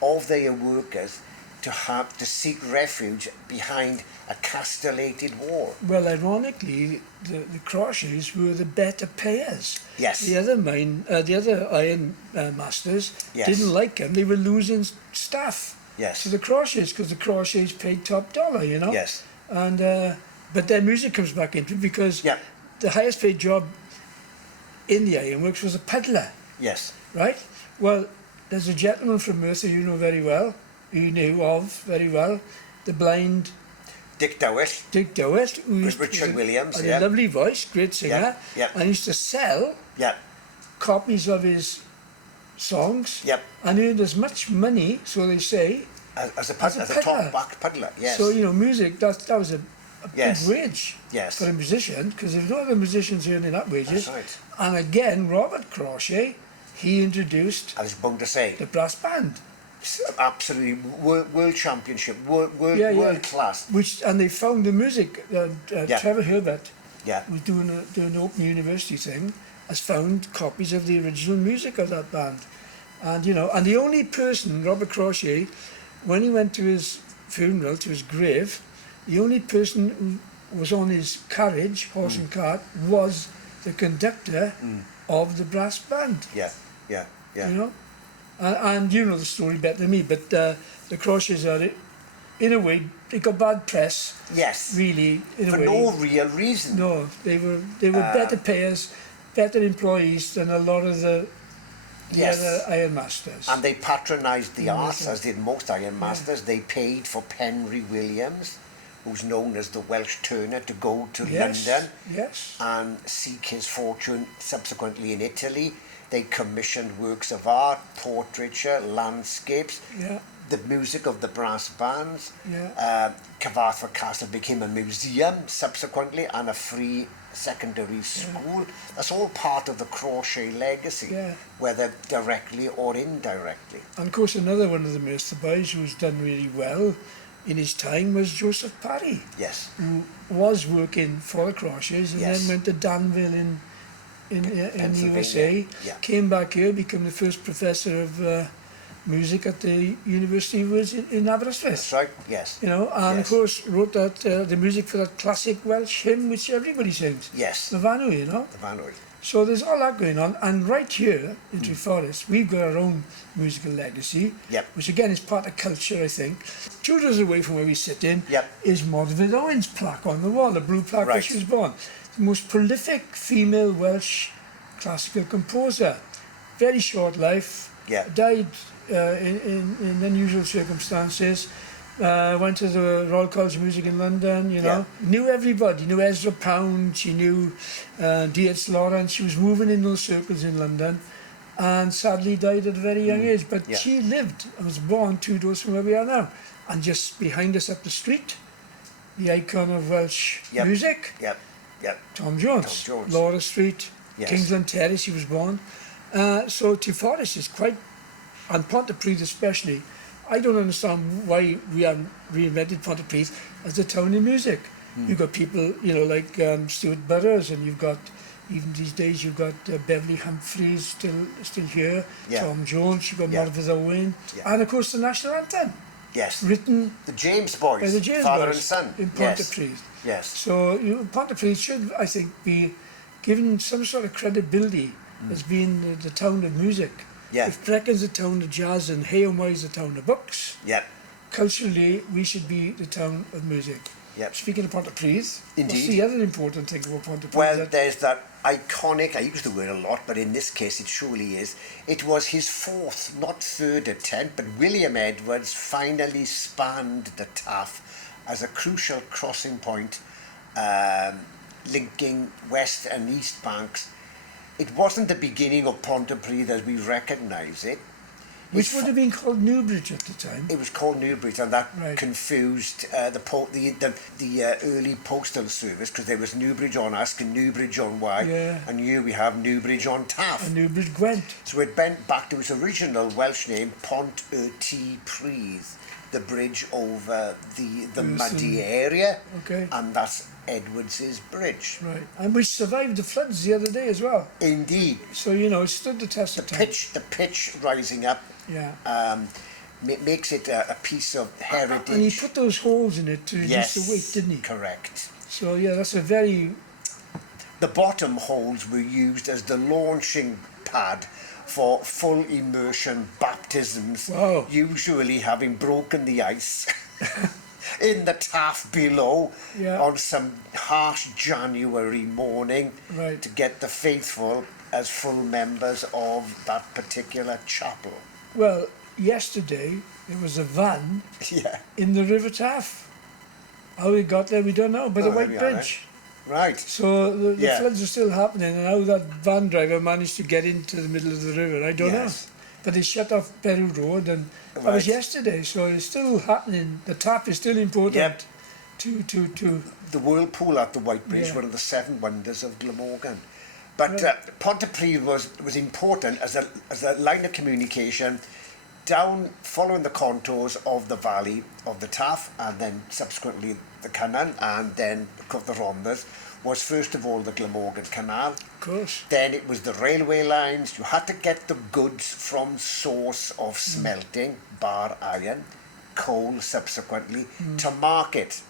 of their workers to seek refuge behind a castellated wall? Well, ironically, the Crauchetes were the better payers. Yes. The other iron masters Yes. didn't like them. They were losing staff Yes. to the Crauchetes because the Crauchetes paid top dollar, you know. Yes. And but then music comes back into it because Yeah. the highest paid job in the ironworks was a peddler, Yes. right? Well, there's a gentleman from Merthyr you know very well, you knew of very well, the blind Dick Dowett. Dick Dowett, who used Richard Williams, had yeah. a lovely voice, great singer, Yeah, yeah. and used to sell Yep. copies of his songs Yep. and earned as much money, so they say. As a peddler. top back peddler. Yes. So, you know, music, that was a Yes. big wage Yes. for a musician, because there's no other musicians earning that wages. That's right. And again, Robert Crauchet, he introduced I was bound to say, the brass band. absolutely world championship, world class. And they found the music. Yeah. Trevor Herbert, Yeah. who was doing an Open University thing, has found copies of the original music of that band. And, you know, and the only person, Robert Crauchet, when he went to his funeral, to his grave, the only person who was on his carriage, horse and cart, was the conductor of the brass band, Yeah. Yeah. Yeah. you know. And you know the story better than me, but the Crauchets are, in a way, they got bad press, Yes. really, in For a way. no real reason. No, they were better payers, better employees than a lot of the Yes. other ironmasters. And they patronised the arts, yeah. as did most ironmasters. They paid for Penry Williams, who's known as the Welsh Turner, to go to London Yes. and seek his fortune subsequently in Italy. They commissioned works of art, portraiture, landscapes, Yeah. the music of the brass bands. Yeah. Cyfarthfa Castle became a museum subsequently and a free secondary school. That's all part of the Crauchet legacy, Yeah. whether directly or indirectly. And of course, another one of the Merthyr boys who's done really well in his time was Joseph Parry, Yes. who was working for the Crauchets and Yes. then went to Danville in the Pennsylvania, USA, yeah. came back here, became the first professor of music at the University was in Aberystwyth. That's right, yes. You know, and Yes. of course wrote that the music for that classic Welsh hymn which everybody sings, Yes, the Vanw, you know. the Vanwyd. So there's all that going on, and right here in Treforest, we've got our own musical legacy, Yep. which again is part of culture, I think. 2 doors away from where we sit in Yep. is Maud Owen's plaque on the wall, the blue plaque where Right. she was born. The most prolific female Welsh classical composer. Very short life. Yeah. Died in unusual circumstances. Went to the Royal College of Music in London, you know. Knew everybody, knew Ezra Pound, she knew D.H. Lawrence. She was moving in those circles in London and sadly died at a very young age. But she lived and was born 2 doors from where we are now. And just behind us up the street, the icon of Welsh music, Yep. Tom Jones. Tom Jones. Laura Street, Yes. Kingsland Terrace, he was born. So Treforest is quite, and Pontypridd especially, I don't understand why we haven't reinvented Pontypridd as a town in music. You've got people, you know, like Stuart Burroughs, and you've got, even these days, you've got Beverly Humphreys still here, Tom Jones, you've got Marvin Owen, and of course the national anthem, Yes. written The James Boys. by the James Father Boys and son. in Pontypridd. Yes. So Pontypridd should, I think, be given some sort of credibility as being the town of music. Yeah. If Brecken's a town of jazz and Hay-on-Wye is a town of books, Yep. culturally we should be the town of music. Yep. Speaking of Pontypridd, what's Indeed. the other important thing about Pontypridd? Well, there's that iconic, I use the word a lot, but in this case it surely is, it was his 4th, not 3rd attempt, but William Edwards finally spanned the Taff as a crucial crossing point linking west and east banks. It wasn't the beginning of Pontypridd as we recognise it. Which would have been called Newbridge at the time. It was called Newbridge, and that Right. confused the early postal service, because there was Newbridge on Usk and Newbridge on Wye, Yeah. and here we have Newbridge on Taff. And Newbridge Gwent. So it went back to its original Welsh name, Pont y Tŷ Pridd, the bridge over the muddy area, Okay. and that's Edwards's bridge. Right. And which survived the floods the other day as well. Indeed, So, you know, it stood the test of time. the pitch rising up Yeah. makes it a piece of heritage. And he put those holes in it to reduce the weight, didn't he? Correct. So, yeah, that's a very... The bottom holes were used as the launching pad for full immersion baptisms, Wow. usually having broken the ice in the Taff below on some harsh January morning Right. to get the faithful as full members of that particular chapel. Well, yesterday there was a van Yeah. in the River Taff. How it got there, we don't know, by the Oh, there White we are, Bridge. Right. So the Yeah. floods are still happening, and how that van driver managed to get into the middle of the river, I don't know. Yes. But they shut off Beryl Road, and that was Right. yesterday, so it's still happening. The Taff is still important Yep. to The whirlpool at the White Bridge, Yeah. one of the 7 wonders of Glamorgan. But Pontypridd was important as a line of communication down, following the contours of the valley of the Taff, and then subsequently the Cynon, and then of course the Rhonddas, was first of all the Glamorgan Canal. Of course. Then it was the railway lines. You had to get the goods from source of smelting, bar iron, coal subsequently, to market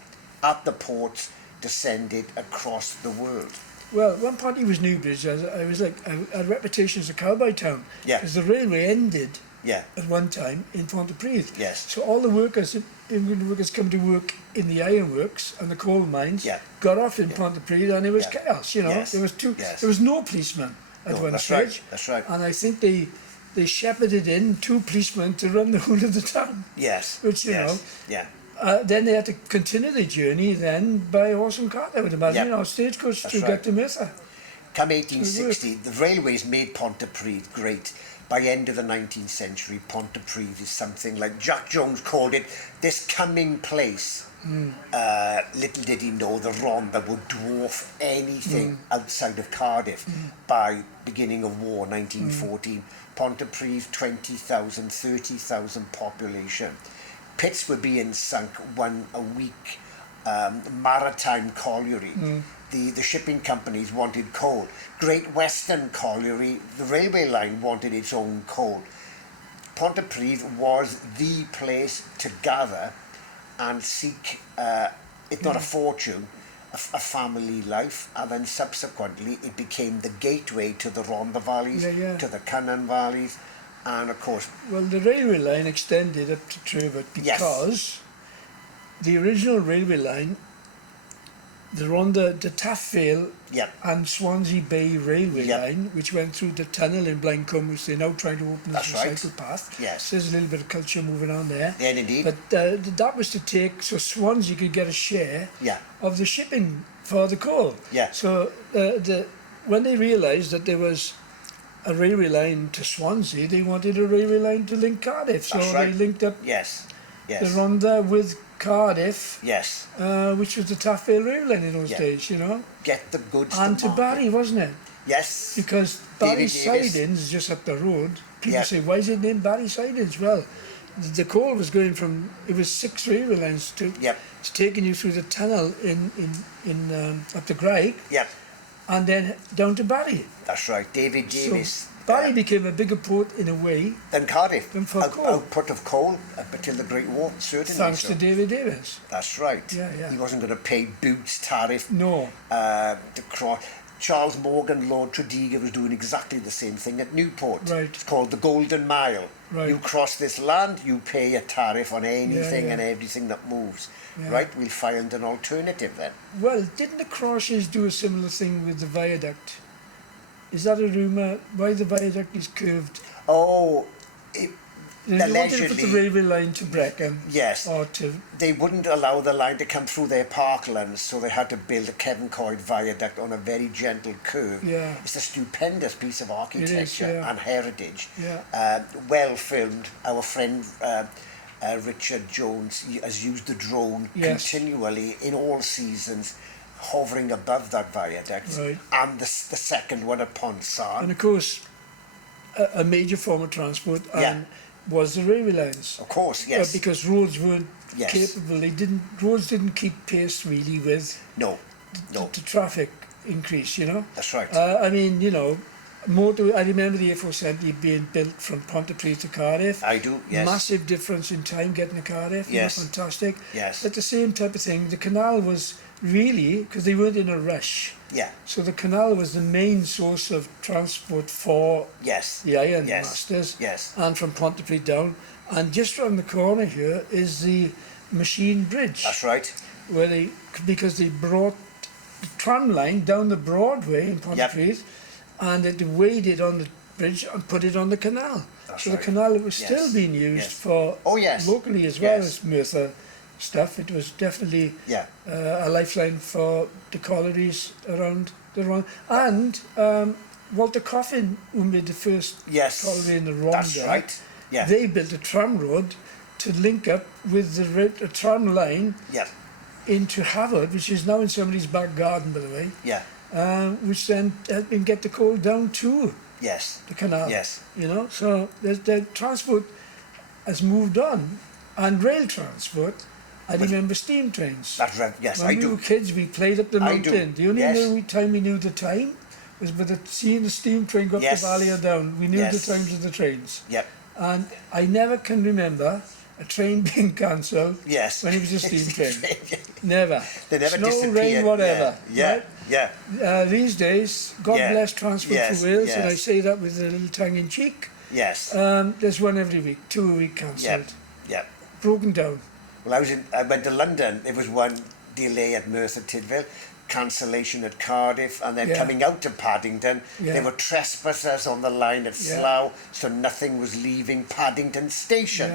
at the ports to send it across the world. Well, one part he was Newbridge. I was like, I had a reputation as a cowboy town. Yeah. Because the railway ended Yeah. at one time in Pontypridd. Yes. So all the workers, immigrant workers come to work in the ironworks and the coal mines, Yeah. got off in Pontypridd, and it was Yeah. chaos, you know. Yes. There was Yes. there was no policeman at No, one that's stage. right, that's right. And I think they shepherded in 2 policemen to run the whole of the town. Yes. Which, you yes. know, Yeah. Then they had to continue the journey then by horse and cart, I would imagine, Yep. you know, stagecoach That's to right. get to Merthyr. Come 1860, the railways made Pontypridd great. By end of the 19th century, Pontypridd is something like Jack Jones called it, this coming place. Little did he know the Rhondda would dwarf anything outside of Cardiff. By beginning of war, 1914, Pontypridd, 20,000, 30,000 population. Pits were being sunk one a week. Maritime colliery. The shipping companies wanted coal. Great Western Colliery, the railway line wanted its own coal. Pontypridd was the place to gather and seek, if not a fortune, a family life, and then subsequently it became the gateway to the Rhondda valleys, to the Cynon valleys, and of course... Well, the railway line extended up to Trevor because the original railway line, the Rhondda, the Taff Vale and Swansea Bay railway line, which went through the tunnel in Blaencombe, which they're now trying to open as a cycle path. Yes. So there's a little bit of culture moving on there. Yeah, indeed. But that was to take, so Swansea could get a share of the shipping for the coal. Yeah. So when they realised that there was a railway line to Swansea, they wanted a railway line to link Cardiff. So they linked up the Rhondda with Cardiff, which was the Taff Vale railway line in those days, you know. Get the goods and to Barry, wasn't it? Yes. Because Barry Sidings is just up the road. People say, why is it named Barry Sidings? Well, the coal was going from, it was 6 railway lines to, it's taking you through the tunnel in up to Graig, and then down to Barry. That's right, David Davis. So Barry became a bigger port in a way than Cardiff. Than for coal. Output of coal up until the Great War, certainly. Thanks to David Davis. That's right. Yeah. He wasn't going to pay Boots tariff. No. Charles Morgan, Lord Tredegar, was doing exactly the same thing at Newport. Right. It's called the Golden Mile. Right. You cross this land, you pay a tariff on anything and everything that moves. Yeah. Right? We'll find an alternative then. Well, didn't the Crauchetes do a similar thing with the viaduct? Is that a rumour? Why the viaduct is curved? Oh, they wanted to put the railway line to Brecon. Yes. Or to... They wouldn't allow the line to come through their parklands, so they had to build a Kevin Coyd viaduct on a very gentle curve. Yeah. It's a stupendous piece of architecture and heritage. Yeah. Well filmed. Our friend Richard Jones has used the drone continually in all seasons, hovering above that viaduct, and the second one at Ponsard. And of course, a major form of transport was the railway lines. Of course, yes. Because roads weren't capable. Roads didn't keep pace really with the traffic increase, you know. That's right. I mean, you know, I remember the A470 being built from Pontypridd to Cardiff. I do, yes. Massive difference in time getting to Cardiff. Yes. You know, fantastic. Yes. But the same type of thing. The canal was really, because they weren't in a rush. Yeah. So the canal was the main source of transport for the iron masters. Yes. And from Pontypridd down. And just around the corner here is the machine bridge. That's right. Where because they brought the tram line down the Broadway in Pontypridd, and they weighed it on the bridge and put it on the canal. So the canal was still being used for locally as well as Merthyr stuff. It was definitely a lifeline for the collieries around the Rhondda. And Walter Coffin, who made the first colliery in the Rhondda, that's right. They built a tram road to link up with the tram line into Havard, which is now in somebody's back garden, by the way, which then helped him get the coal down to the canal. You know, so the transport has moved on, and rail transport. I remember steam trains. That's right. Yes, when we were kids, we played up the mountain. The only time we knew the time was by seeing the steam train go up the valley or down. We knew the times of the trains. And I never can remember a train being cancelled when it was a steam train. Never. They never Snow, disappeared. rain, whatever. Right? These days, God bless Transport for Wales, and I say that with a little tongue in cheek. There's one every week, 2 a week cancelled. Broken down. Well, I went to London. There was one delay at Merthyr Tydfil, cancellation at Cardiff, and then coming out to Paddington, there were trespassers on the line at Slough, so nothing was leaving Paddington Station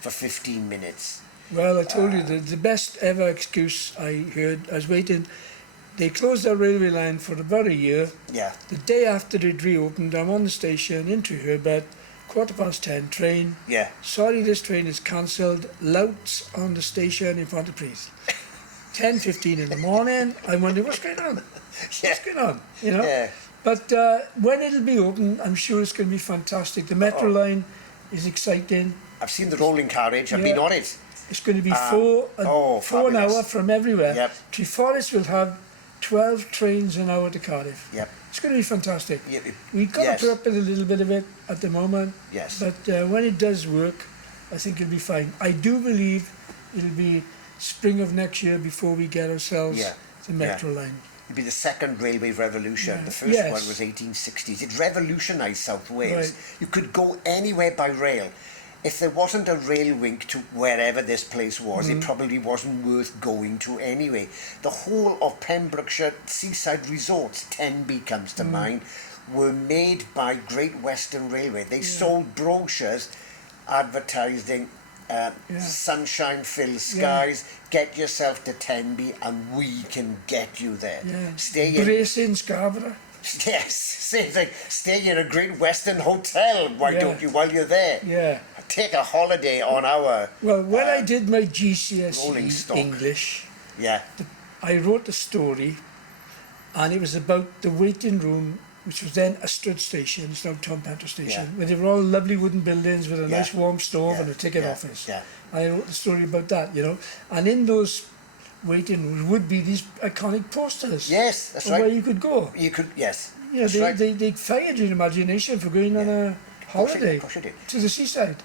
for 15 minutes. Well, I told you, the best ever excuse I heard, I was waiting, they closed their railway line for about a year. The day after it reopened, I'm on the station, into Herbert, 10:15 train. Sorry, this train is cancelled. Louts on the station in Pontypridd. 10:15 in the morning. I'm wondering what's going on. What's going on? You know. But when it'll be open, I'm sure it's going to be fantastic. The metro line is exciting. I've seen the rolling carriage. I've been on it. It's going to be four an hour from everywhere. Treforest will have 12 trains an hour to Cardiff. It's going to be fantastic. We've got to put up with a little bit of it at the moment. But when it does work, I think it'll be fine. I do believe it'll be spring of next year before we get ourselves the metro line. It'd be the second railway revolution. Yeah. The first Yes. one was 1860s. It revolutionised South Wales. Right. You could go anywhere by rail. If there wasn't a rail link to wherever this place was, it probably wasn't worth going to anyway. The whole of Pembrokeshire seaside resorts, Tenby comes to mind, were made by Great Western Railway. They sold brochures advertising sunshine filled skies, get yourself to Tenby and we can get you there. Yeah. Stay in Brace in Scarborough. Yes, same thing. Stay in a Great Western hotel, why don't you, while you're there? Yeah. Take a holiday on our Well, when I did my rolling GCSE stock. English, yeah. I wrote a story, and it was about the waiting room, which was then Astrud Station, it's now Tom Penter Station, where they were all lovely wooden buildings with a nice warm stove and a ticket office. Yeah. And I wrote a story about that, you know. And in those waiting rooms would be these iconic posters. Yes, that's of right. where you could go. You could, yes. Yeah, that's they, right. they fired your imagination for going on a holiday Push it. to the seaside.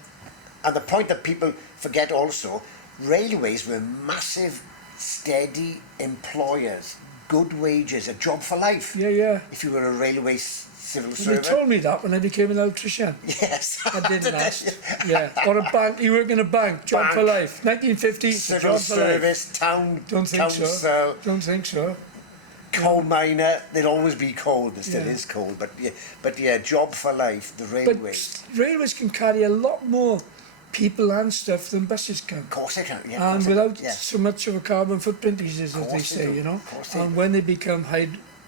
And the point that people forget also, railways were massive, steady employers, good wages, a job for life. Yeah, yeah. If you were a railway civil And they servant. told me that when I became an electrician. Yes. I didn't ask. Yeah. Or a bank. You work in a bank. Job Bank. for life. 1950. Civil Job for life. service, town Don't think council, so. Don't think so. coal miner. There'll always be coal. There still Yeah. is coal, but yeah, job for life. The railways. But railways can carry a lot more people and stuff than buses can. Of course they can. Yeah, of And course they without can. Yeah. so much of a carbon footprint, as they course they say, do. you know. Of course they And do. when they become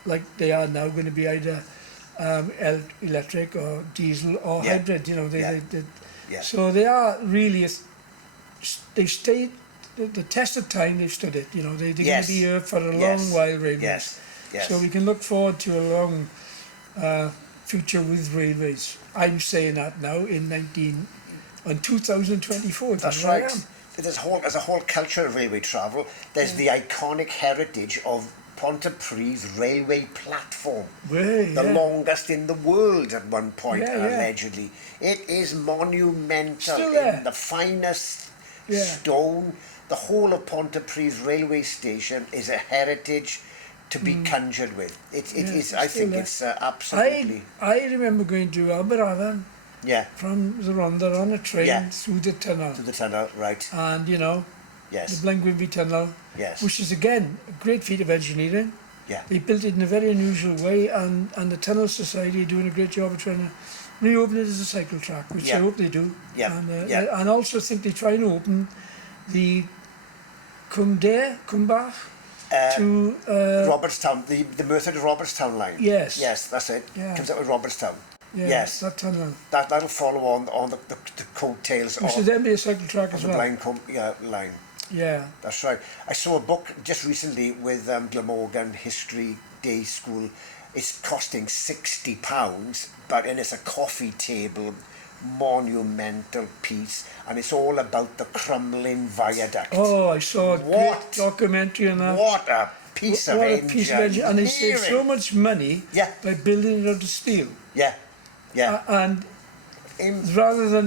like they are now, going to be either electric or diesel or Yeah. hybrid, you know. Yeah. So they are really, they've stayed the test of time. They've stood it, you know. They're going Yes. to be here for a Yes. long while, railways. Yes. Yes. So we can look forward to a long future with railways. I'm saying that now in 2024. That's where I right. am. There's a whole culture of railway travel. There's the iconic heritage of Pontypridd's railway platform. Way, The yeah. longest in the world at one point, Yeah, yeah. allegedly. It is monumental. Still there. In the finest Yeah. stone. The whole of Pontypridd's railway station is a heritage to be conjured with. It Yeah, is. it's I still think there. it's absolutely. I remember going to Aberafan Yeah. from the Rhondda on a train Yeah. through the tunnel. To the tunnel, right? And, you know, the Yes. Glengwynby Tunnel, Yes. which is, again, a great feat of engineering. Yeah. They built it in a very unusual way, and the Tunnel Society are doing a great job of trying to reopen it as a cycle track, which I Yeah. hope they do. Yeah. And, Yeah. and also think they try and open the Cumbach to... Robertstown, the Merthyr to Robertstown line. Yes. Yes, that's it. Yeah. Comes out with Robertstown. yeah, yes. that tunnel. That'll follow on the coattails Which should of then be a cycle track as the well. blind line. Yeah. That's right. I saw a book just recently with Glamorgan History Day School. It's costing £60, and it's a coffee table monumental piece, and it's all about the crumbling viaduct. Oh, I saw a What? great documentary on that. What a piece of What a engineering! piece of engineering. And they saved so much money Yeah. by building it out of steel. Yeah, yeah. And rather than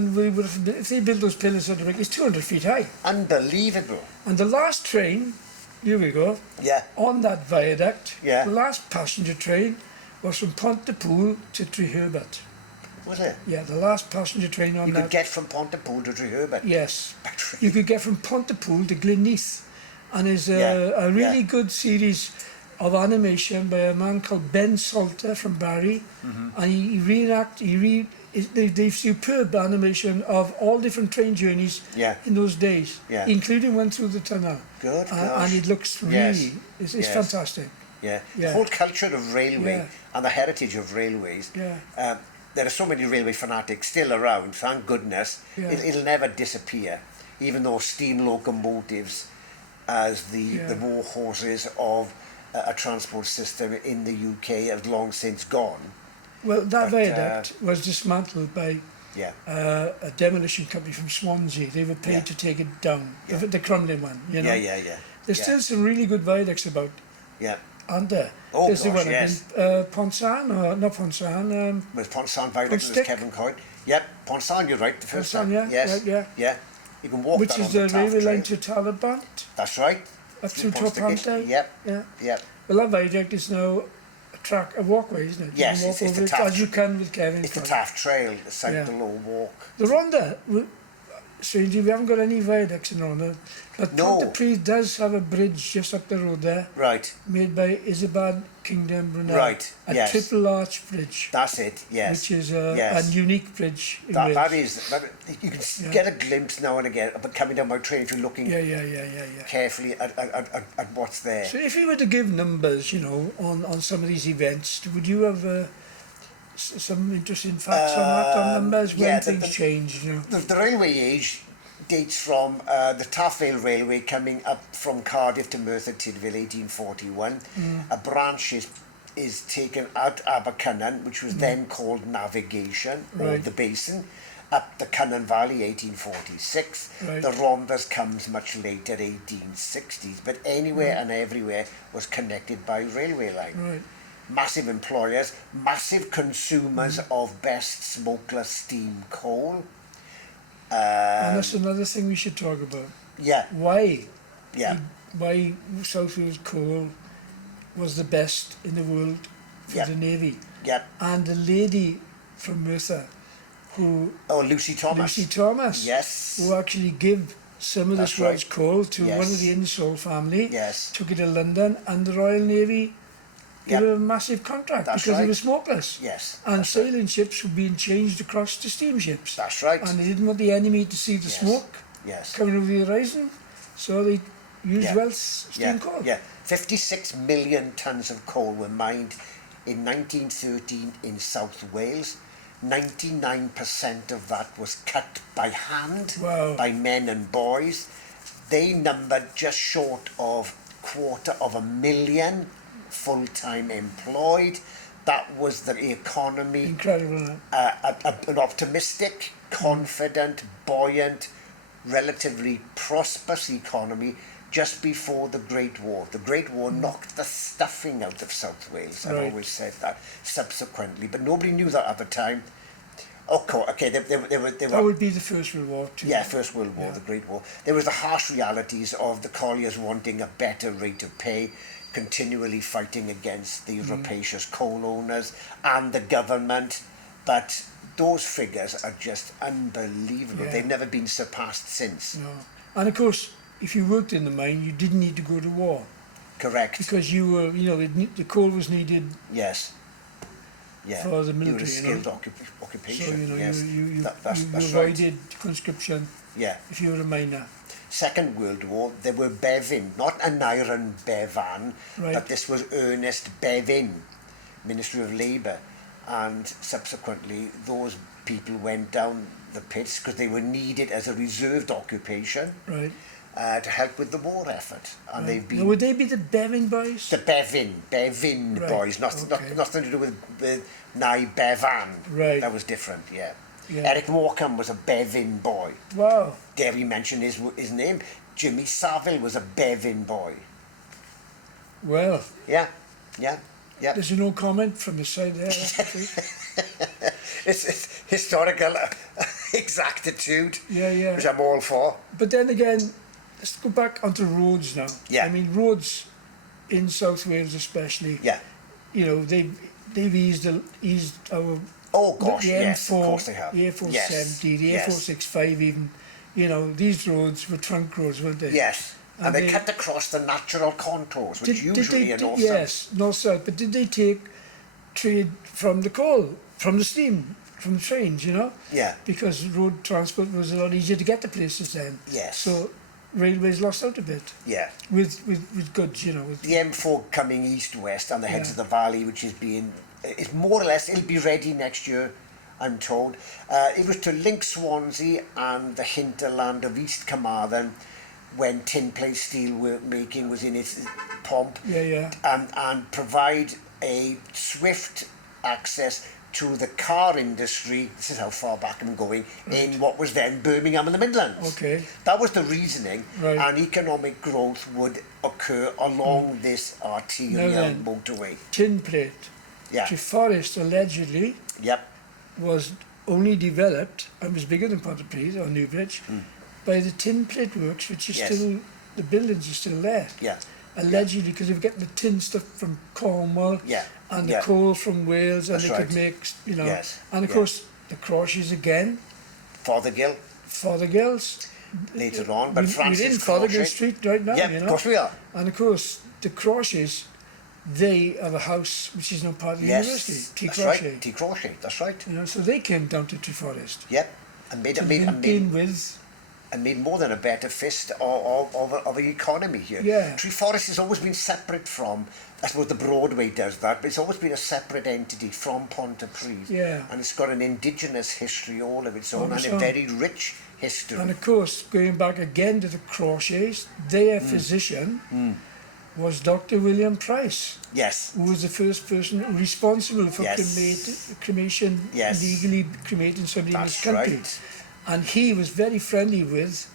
if they built those pillars out of brick, it's 200 feet high. Unbelievable. And the last train, here we go, Yeah, on that viaduct, Yeah. the last passenger train was from Pontypool to Treherbert. was it? Yeah, the last passenger train on You that. could get from Pontypool to Treherbert. Yes. By train. You could get from Pontypool to Glynneath. And there's Yeah, a really yeah. good series of animation by a man called Ben Salter from Barry. Mm-hmm. And they've superb animation of all different train journeys Yeah. in those days, Yeah. including one through the tunnel. Good And gosh. it looks Yes. really, it's Yes. fantastic. Yeah. Yeah. The whole culture of railway Yeah. and the heritage of railways. Yeah. There are so many railway fanatics still around, thank goodness. Yeah. It'll never disappear, even though steam locomotives as the war horses of a transport system in the UK have long since gone. Well, that But, viaduct was dismantled by Yeah. a demolition company from Swansea. They were paid Yeah. to take it down, Yeah. the crumbling one, you know. Yeah. There's Yeah. still some really good viaducts about, Yeah. aren't there? Oh, There's the gosh, one yes. in Ponsarn, or not Ponsarn, With Ponsarn Viaduct, Ponstick? there's Kevin Coyne. Yep, Ponsarn, you're right, the first Ponsarn, time. yeah, Yes. right, yeah. Yeah. You can walk which that is on the the Taff railway line Trail. to Talabont. That's right. up through Ponticate. Torpante. Yep. Yeah. Yep. Well, that viaduct is now a walkway, isn't it? You Yes, can walk it's over the it Taft. as you can with Kevin. It's the Taft Trail, the South Yeah. Below Walk. The Rhondda, strangely, we haven't got any viaducts in Rhondda, but No. Pontypridd does have a bridge just up the road there, Right. made by Isabad Kingdom Brunel. Right, A yes. triple arch bridge, That's it. Yes. which is Yes. a unique bridge in That, Wales. you can Yeah. get a glimpse now and again of it coming down my train if you're looking Yeah. carefully at what's there. So if you were to give numbers, on some of these events, would you have some interesting facts on that, on numbers, when yeah, things change, The railway age dates from the Taff Vale Railway coming up from Cardiff to Merthyr Tydfil 1841. A branch is taken out Abercynon, which was then called Navigation, or Right. the Basin, up the Cynon Valley 1846. Right. The Rhonddas comes much later, 1860s, but anywhere and everywhere was connected by railway line. Right. Massive employers, massive consumers of best smokeless steam coal. And that's another thing we should talk about. Yeah, Why South Wales coal was the best in the world for Yep. the Navy. yeah. And the lady from Merthyr, Oh, Lucy Thomas. Lucy Thomas, Yes. who actually gave some of this That's world's right. coal to one Yes. of the Insull family, Yes. took it to London, and the Royal Navy gave Yep. her a massive contract That's because they right. were smokeless. Yes. And that's right. sailing ships were being changed across to steamships. That's right. And they didn't want the enemy to see the Yes. smoke Yes. coming over the horizon, so they used Yeah. Welsh steam Yeah. coal. Yeah. 56 million tonnes of coal were mined in 1913 in South Wales. 99% of that was cut by hand Wow. by men and boys. They numbered just short of 250,000 full-time employed. That was the economy. Incredible, isn't it? An optimistic, confident, buoyant, relatively prosperous economy just before the Great War. The Great War knocked the stuffing out of South Wales. I've Right. always said that subsequently, but nobody knew that at the time. Okay, they were. That would be the First World War too. Yeah, First World War, Yeah. the Great War. There was the harsh realities of the colliers wanting a better rate of pay, continually fighting against the rapacious coal owners and the government. But those figures are just unbelievable. Yeah. They've never been surpassed since. No. And of course, if you worked in the mine, you didn't need to go to war Correct. because you were, the coal was needed. Yes. Yeah. For the You were a military, skilled So occupation. Yes. you That's right. avoided conscription Yeah. if you were a miner. Second World War, there were Bevin, not Aneurin Bevan, Right. but this was Ernest Bevin, Ministry of Labour, and subsequently those people went down the pits because they were needed as a reserved occupation Right. to help with the war effort, and Right. they've Now, been would they be the Bevin boys? the Bevin Right, boys, okay. nothing to do with Nye Bevan. Right. That was different. Yeah. Yeah. Eric Morecambe was a Bevin boy. Wow. Dare we mention his name? Jimmy Savile was a Bevin boy. Well, Yeah. there's no comment from the side there. It's historical exactitude, Yeah. which I'm all for. But then again, let's go back onto roads now. Yeah. I mean, roads in South Wales especially, Yeah. they've eased our... Oh gosh, the yes, M4, of course they have. the A470, Yes, the yes. A465 even, these roads were trunk roads, weren't they? Yes, and And they they- cut across the natural contours, which usually are north-south. Yes, north-south, but did they take trade from the coal, from the steam, from the trains, Yeah. Because road transport was a lot easier to get to places then. Yes. So railways lost out a bit Yeah. with goods, with The M4 coming east-west and the heads Yeah. of the valley, which is more or less, it'll be ready next year, I'm told. It was to link Swansea and the hinterland of East Carmarthen when tin plate steel making was in its pomp. Yeah. And provide a swift access to the car industry, this is how far back I'm going, in what was then Birmingham and the Midlands. Okay. That was the reasoning, Right. and economic growth would occur along this arterial Now then. motorway. Tin plate. Yeah. Forest allegedly Yep. was only developed and was bigger than Pontypridd or Newbridge by the tin plate works, which is Yes. still the buildings are still there. Yeah. Allegedly, because they were getting the tin stuff from Cornwall Yeah. and the Yeah. coal from Wales, and That's they right. could make, you know, Yes. and of Yeah. course the Crauchetes again, Fothergill Fothergills. later on, but We're Francis in Fothergill Crauchete. Street right now, Yeah, you of know. course we are. And of course, the Crauchetes, they have a house which is now part of the university, Yes, T. that's Crauchete. right. T. Crauchete, that's right. You know, so they came down to Treforest Yep, and made to link in with. more than a better fist of an economy here. Yeah. Treforest has always been separate from, I suppose the Broadway does that, but it's always been a separate entity from Pontypridd. Yeah. And it's got an indigenous history all of its own, and a Also. very rich history. And of course, going back again to the Crauchetes, their physician was Dr. William Price, Yes, who was the first person responsible for Yes. cremation, Yes. legally cremating somebody in this that's country. right. And he was very friendly with,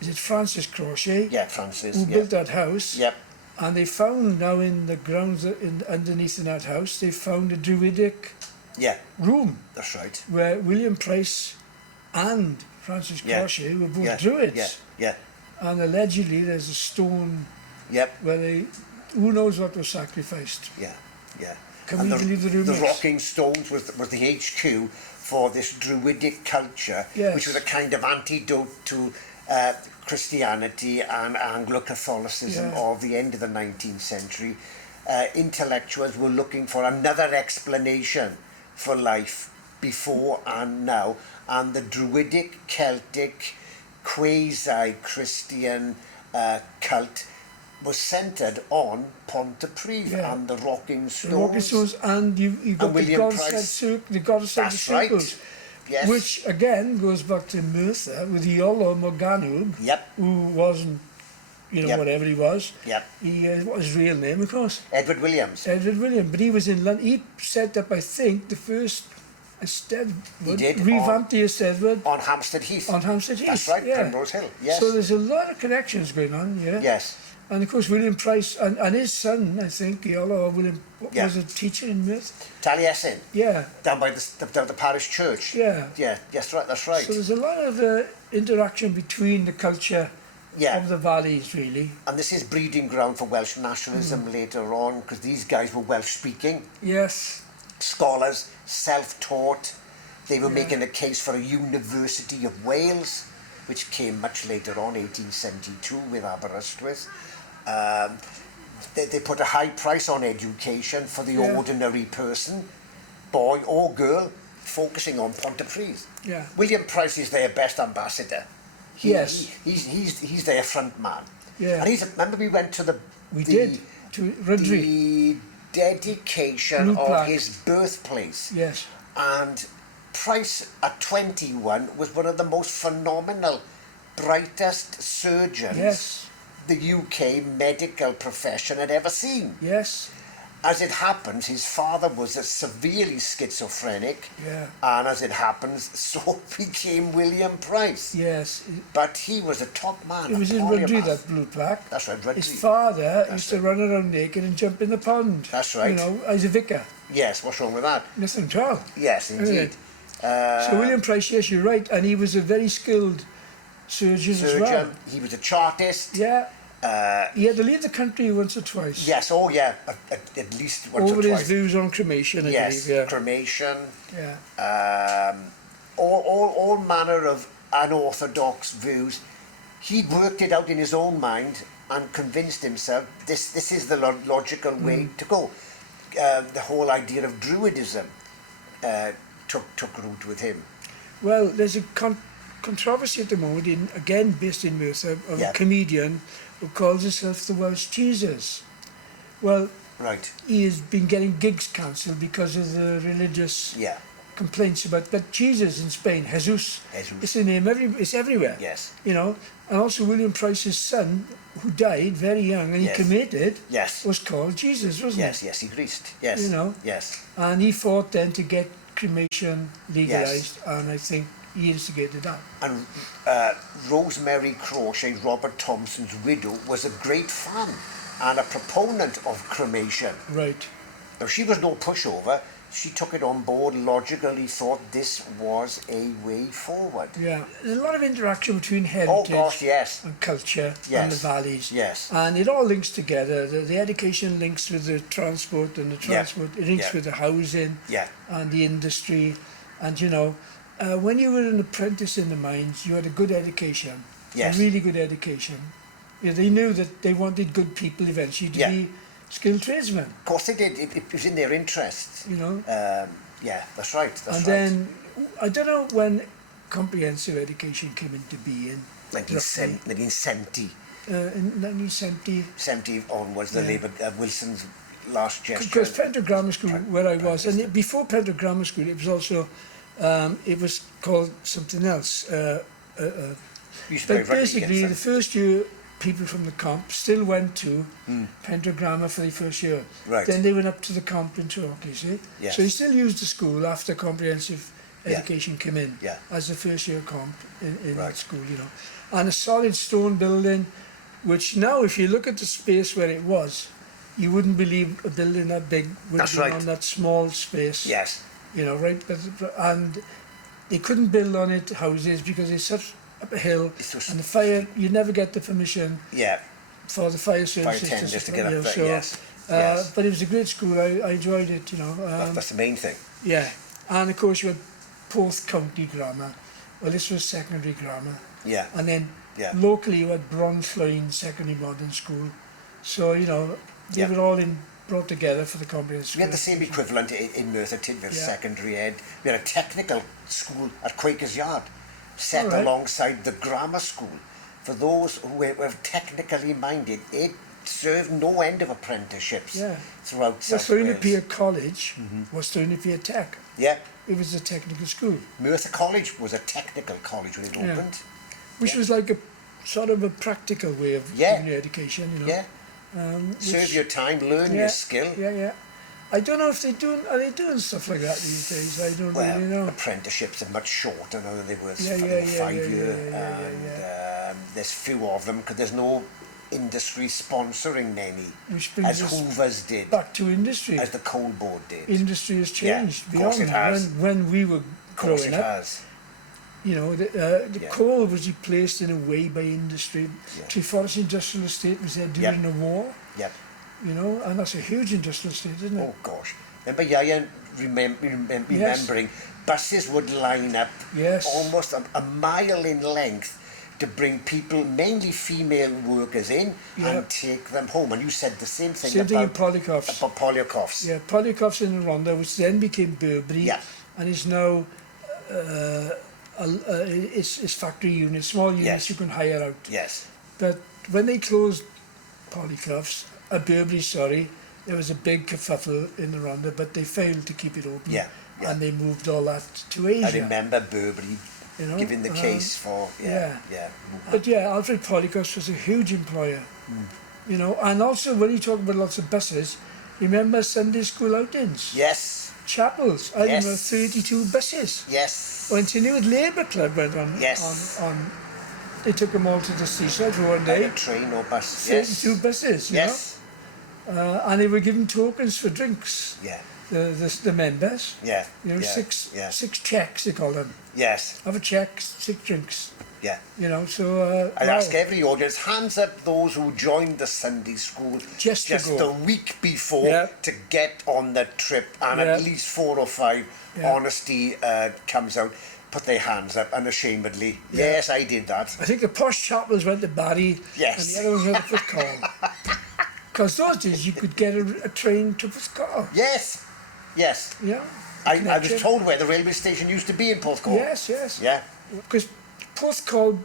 is it Francis Crauchete, Yeah, Francis. who Yeah. built that house. Yep. And they found now in the grounds underneath in that house, they found a Druidic Yeah, room that's right. where William Price and Francis Yeah. Crauchete were both Yeah. Druids. Yeah. Yeah. And allegedly there's a stone Yep. where they, who knows what was sacrificed. Yeah. Yeah. Can And we believe the The rumours? Rocking Stones was the HQ for this Druidic culture, Yes. which was a kind of antidote to Christianity and Anglo-Catholicism Yeah. of the end of the 19th century. Intellectuals were looking for another explanation for life before and now, and the Druidic, Celtic, quasi-Christian cult was centred on Pontypridd Yeah. and the Rocking Stones. The Rocking Stones, and you've got the William goddess Price. the goddess of the That's right. circles. Yes. Which again goes back to Merthyr with Iolo Morgannwg, Yep. who wasn't, you know, Yep. whatever he was. Yep. He, what was his real name, of course? Edward Williams. Edward William, but he was in London. He set up, I think, the first Eisteddfod, He did, revamped the Eisteddfod On Hampstead Heath. on Hampstead Heath. That's right, yeah. Primrose Hill. Yes. So there's a lot of connections going on, yeah. Yes. And of course, William Price and his son, I think, Iolo, William, Yeah. was a teacher in Merthyr. Taliesin, Yeah. down by the parish church. Yeah. Yeah, yes, right, that's right. So there's a lot of interaction between the culture Yeah. of the valleys, really. And this is breeding ground for Welsh nationalism Mm. later on, because these guys were Welsh speaking, Yes. scholars, self-taught. They were Yeah. making a case for a University of Wales, which came much later on, 1872, with Aberystwyth. They put a high price on education for the Yeah. ordinary person, boy or girl, focusing on Pontypridd. Yeah. William Price is their best ambassador. Yes. He's their front man. Yeah. And remember we went to We did. To Rydri. the dedication Blue of plaque. his birthplace. Yes. And Price at 21 was one of the most phenomenal, brightest surgeons Yes. the UK medical profession had ever seen. Yes. As it happens, his father was a severely schizophrenic, Yeah. and as it happens, so became William Price. Yes. But he was a top man. It was a in Rydri, polymath. that blue plaque. That's right, Rydri. His father used to right. run around naked and jump in the pond. That's right. You know, as a vicar. Yes, what's wrong with that? Nothing at all. Yes, indeed. So William Price, yes, you're right, and he was a very skilled surgeon as well. Surgeon, he was a chartist. Yeah. He had to leave the country once or twice. Yes, oh yeah, at least once Over or his twice. views on cremation, I Yes, believe. Yeah. cremation, Yeah. all manner of unorthodox views. He worked it out in his own mind and convinced himself this is the logical way to go. The whole idea of Druidism took root with him. Well, there's a controversy at the moment, again based in Merthyr, of Yeah. a comedian who calls himself the Welsh Jesus. Well, Right. he has been getting gigs cancelled because of the religious Yeah. complaints about that Jesus in Spain, Jesus. Jesus. It's the name it's everywhere. Yes. You know, and also William Price's son, who died very young and Yes. he cremated, Yes. was called Jesus, wasn't Yes. Yes. He greased. Yes. You know. Yes. he? And he fought then to get cremation legalised, and I think he instigated that. And Rosemary Crauchete, Robert Thompson's widow, was a great fan and a proponent of cremation. Right. Now, she was no pushover. she took it on board, logically thought this was a way forward. Yeah, there's a lot of interaction between Oh heritage gosh, yes. and culture and Yes. the valleys. Yes. And it all links together. The education links with the transport, and the transport it links Yeah. with the housing Yeah. and the industry. And you know, when you were an apprentice in the mines, you had a good education, Yes. a really good education. Yeah, they knew that they wanted good people eventually to Yeah. be skilled tradesmen. Of course they did. It was in their interest. You know, Yeah, that's right. That's and right. then I don't know when comprehensive education came into being. 1970. In 1970, 70 onwards, the Yeah. Labour, Wilson's last gesture. because Pentre Grammar School, where I was, Prime and before Pentre Grammar School, it was also, it was called something else. We used to play But rugby basically, the against first year, people from the comp still went to Pentre Grammar for the first year. Right. Then they went up to the comp in Torquay, you see. Yes. So you still used the school after comprehensive Yeah. education came in Yeah. as the first year comp in Right. that school, you know. And a solid stone building, which now, if you look at the space where it was, you wouldn't believe a building that big would That's be right. on that small space. Yes. You know, right? And they couldn't build on it houses because it's such up a hill, It's just- and the fire, you never get the permission Yeah. for the fire services tenders to get you up know, there, so, yes, yes. But it was a great school. I enjoyed it, you know. That's the main thing. Yeah, and of course you had Porth County Grammar. Well, this was secondary grammar, Yeah. and then Yeah. locally you had Bronfloyne Secondary Modern School. So you know they Yeah. were all brought together for the comprehensive. We had the same education. equivalent in Merthyr Tydfil, Yeah. secondary ed. We had a technical school at Quakers Yard, set All right. alongside the grammar school. For those who were technically minded, it served no end of apprenticeships Yeah. throughout Well, South Wales. Pier College was Pier Tech. Yeah, It was a technical school, Merthyr College was a technical college when it Yeah. opened. which Yeah. was like a sort of a practical way of Yeah. giving you education, you know. Yeah, serve which- your time, learn your skill. Yeah, yeah. I don't know if are they doing stuff like that these days? I don't Well, really know. apprenticeships are much shorter now than they were Yeah, for yeah, the yeah, 5 year, yeah. and there's few of them because there's no industry sponsoring many, Which brings as us Hoover's did, back to industry. as the coal board did. Industry has Yeah, changed of course beyond it has. when we were Of course growing it up. has. You know, the Yeah. coal was replaced in a way by industry. Yeah. Treforest Industrial Estate was there during the war. Yep. You know, and that's a huge industrial estate, isn't it? Oh gosh. Remember Yaya remembering buses would line up Yes. almost a mile in length to bring people, mainly female workers, in Yeah. and take them home. And you said the same thing Same thing in about Polycofs. Polyakofs. Yeah, Polycofs in Rhondda, which then became Burberry, Yeah. and is now it's factory units, small units Yes. you can hire out. Yes. But when they closed Polycofs, Burberry, sorry, there was a big kerfuffle in the Rhondda, but they failed to keep it open. Yeah, yeah. And they moved all that to Asia. I remember Burberry You know, giving the case for yeah. yeah. But yeah, Alfred Polycofs was a huge employer. You know, and also when you talk about lots of buses, remember Sunday school outings, Yes. chapels. I Yes. remember 32 buses. Yes. When New Labour Club went on, Yes. on, they took them all to the seaside for one day. Either train or bus. 32 Yes. buses, you Yes. know, and they were given tokens for drinks. Yeah. The members, Yeah. you know, yeah. six Yeah. checks they call them. Yes. Have a check, 6 drinks. Yeah. You know, so I wow. ask every audience, hands up those who joined the Sunday school Just to go. a week before Yeah. to get on the trip, and Yeah. at least 4 or 5, Yeah. honesty comes out, put their hands up unashamedly. Yeah. Yes, I did that. I think the posh chapels went to Barry, Yes. and the other ones went to Porthcawl. Because those days you could get a train to Porthcawl. Yes, yes. Yeah. I was Connection. told where the railway station used to be in Porthcawl. Yes, yes. Yeah. Because Porthcawl,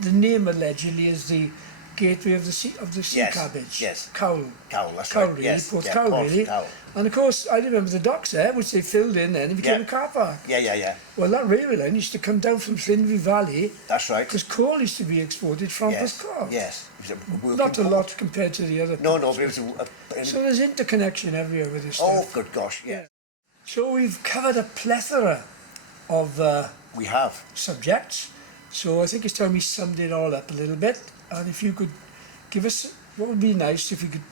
the name allegedly is the gateway of the sea Yes, cabbage. yes. Cowl. Cowl, that's Cowl, right. really. Yes. Porthcawl, yeah, really. Porthcawl. And of course, I remember the docks there, which they filled in then, and became Yeah. a car park. Yeah, yeah, yeah. Well, that railway line used to come down from Llinvi Valley, That's right. because coal used to be exported from Yes. Porthcawl. Yes. It was a working Not a port. lot compared to the other. No, no, but it was So there's interconnection everywhere with this oh, stuff. good gosh, yeah. So we've covered a plethora of We have. subjects. So I think it's time we summed it all up a little bit. And if you could give us, what would be nice if you could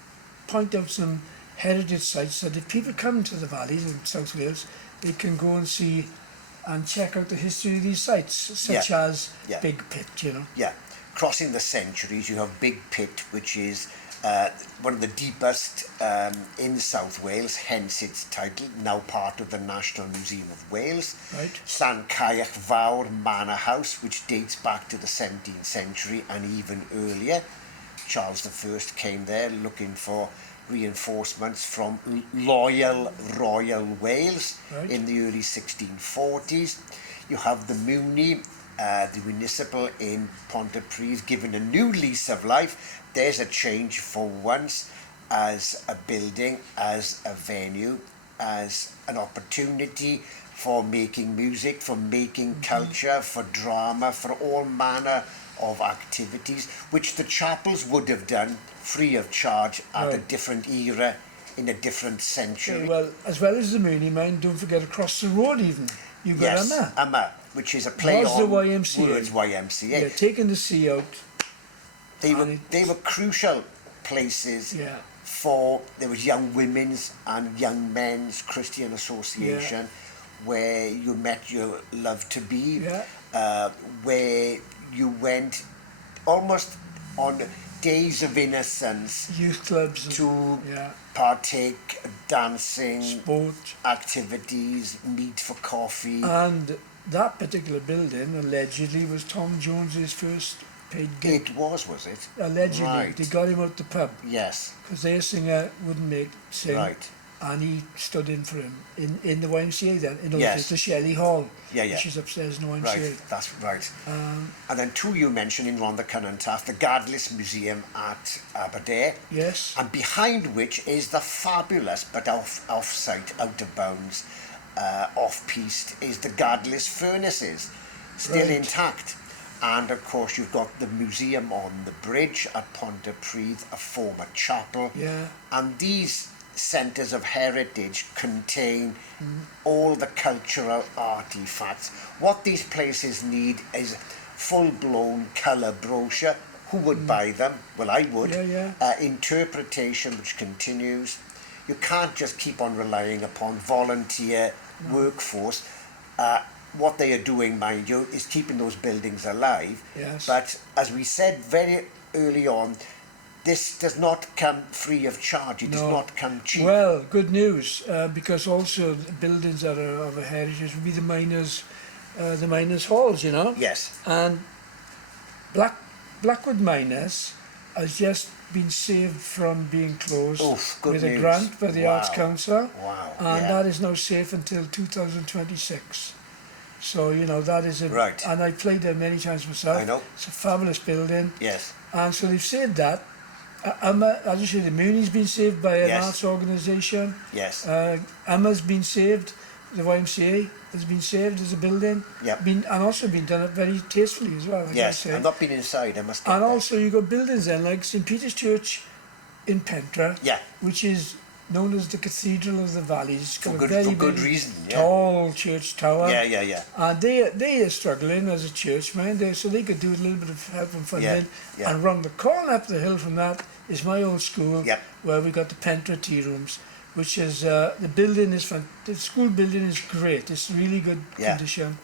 point out some heritage sites that if people come to the valleys in South Wales, they can go and see and check out the history of these sites, such as Big Pit, you know. Yeah, crossing the centuries, you have Big Pit, which is one of the deepest in South Wales, hence its title, now part of the National Museum of Wales. Right. Llancaich Fawr Manor House, which dates back to the 17th century and even earlier. Charles I came there looking for reinforcements from loyal Royal Wales in the early 1640s. You have the Muni, the municipal in Pontypridd, given a new lease of life. There's a change for once as a building, as a venue, as an opportunity for making music, for making culture, for drama, for all manner of activities, which the chapels would have done free of charge at a different era, in a different century. Okay, well, as well as the Mooney Mine, don't forget across the road even, you've got Amma, which is a play was on the YMCA. words YMCA. Yeah, taking the sea out. They were crucial places for, there was Young Women's and Young Men's Christian Association, where you met your love to be, where you went almost on days of innocence, youth clubs to partake, dancing, sport activities, meet for coffee. And that particular building allegedly was Tom Jones's first paid gig. It was it? Allegedly. Right. They got him out the pub. Yes. Because their singer wouldn't sing. Right. And he stood in for him in the YMCA then, in the Shelley Hall, which is upstairs in the YMCA. Right, that's right. And then two you mentioned in Rhondda Cynon the Gadlis Museum at Aberdare. Yes. And behind which is the fabulous, but off-site, out of bounds, off-piste, is the Gadlis Furnaces, still intact. And of course you've got the museum on the bridge at Pontypridd, a former chapel. Yeah. And these centres of heritage contain all the cultural artefacts. What these places need is full-blown colour brochure. Who would buy them? Well, I would. Interpretation which continues. You can't just keep on relying upon volunteer workforce. What they are doing, mind you, is keeping those buildings alive. Yes. But as we said very early on, this does not come free of charge. It does not come cheap. Well, good news, because also the buildings that are of a heritage would be the miners' halls, you know. Yes. And Blackwood Miners has just been saved from being closed with a grant by the Arts Council. Wow. And that is now safe until 2026. So, you know, that is Right. And I played there many times myself. I know. It's a fabulous building. Yes. And so they've saved that. As you say, the Mooney's been saved by an arts organisation. Yes. Emma's been saved. The YMCA has been saved as a building. Yep. And also been done very tastefully as well. Yes, I've not been inside, I must get And there. also you got buildings then like St Peter's Church in Pentra, which is known as the Cathedral of the Valleys. It's got For a very good big, reason. tall church tower. Yeah. And they are struggling as a church, man. So they could do a little bit of help and funding. And round the corner up the hill from that is my old school, where we got the Pentra tea rooms, which is the building is the school building is great. It's really good condition,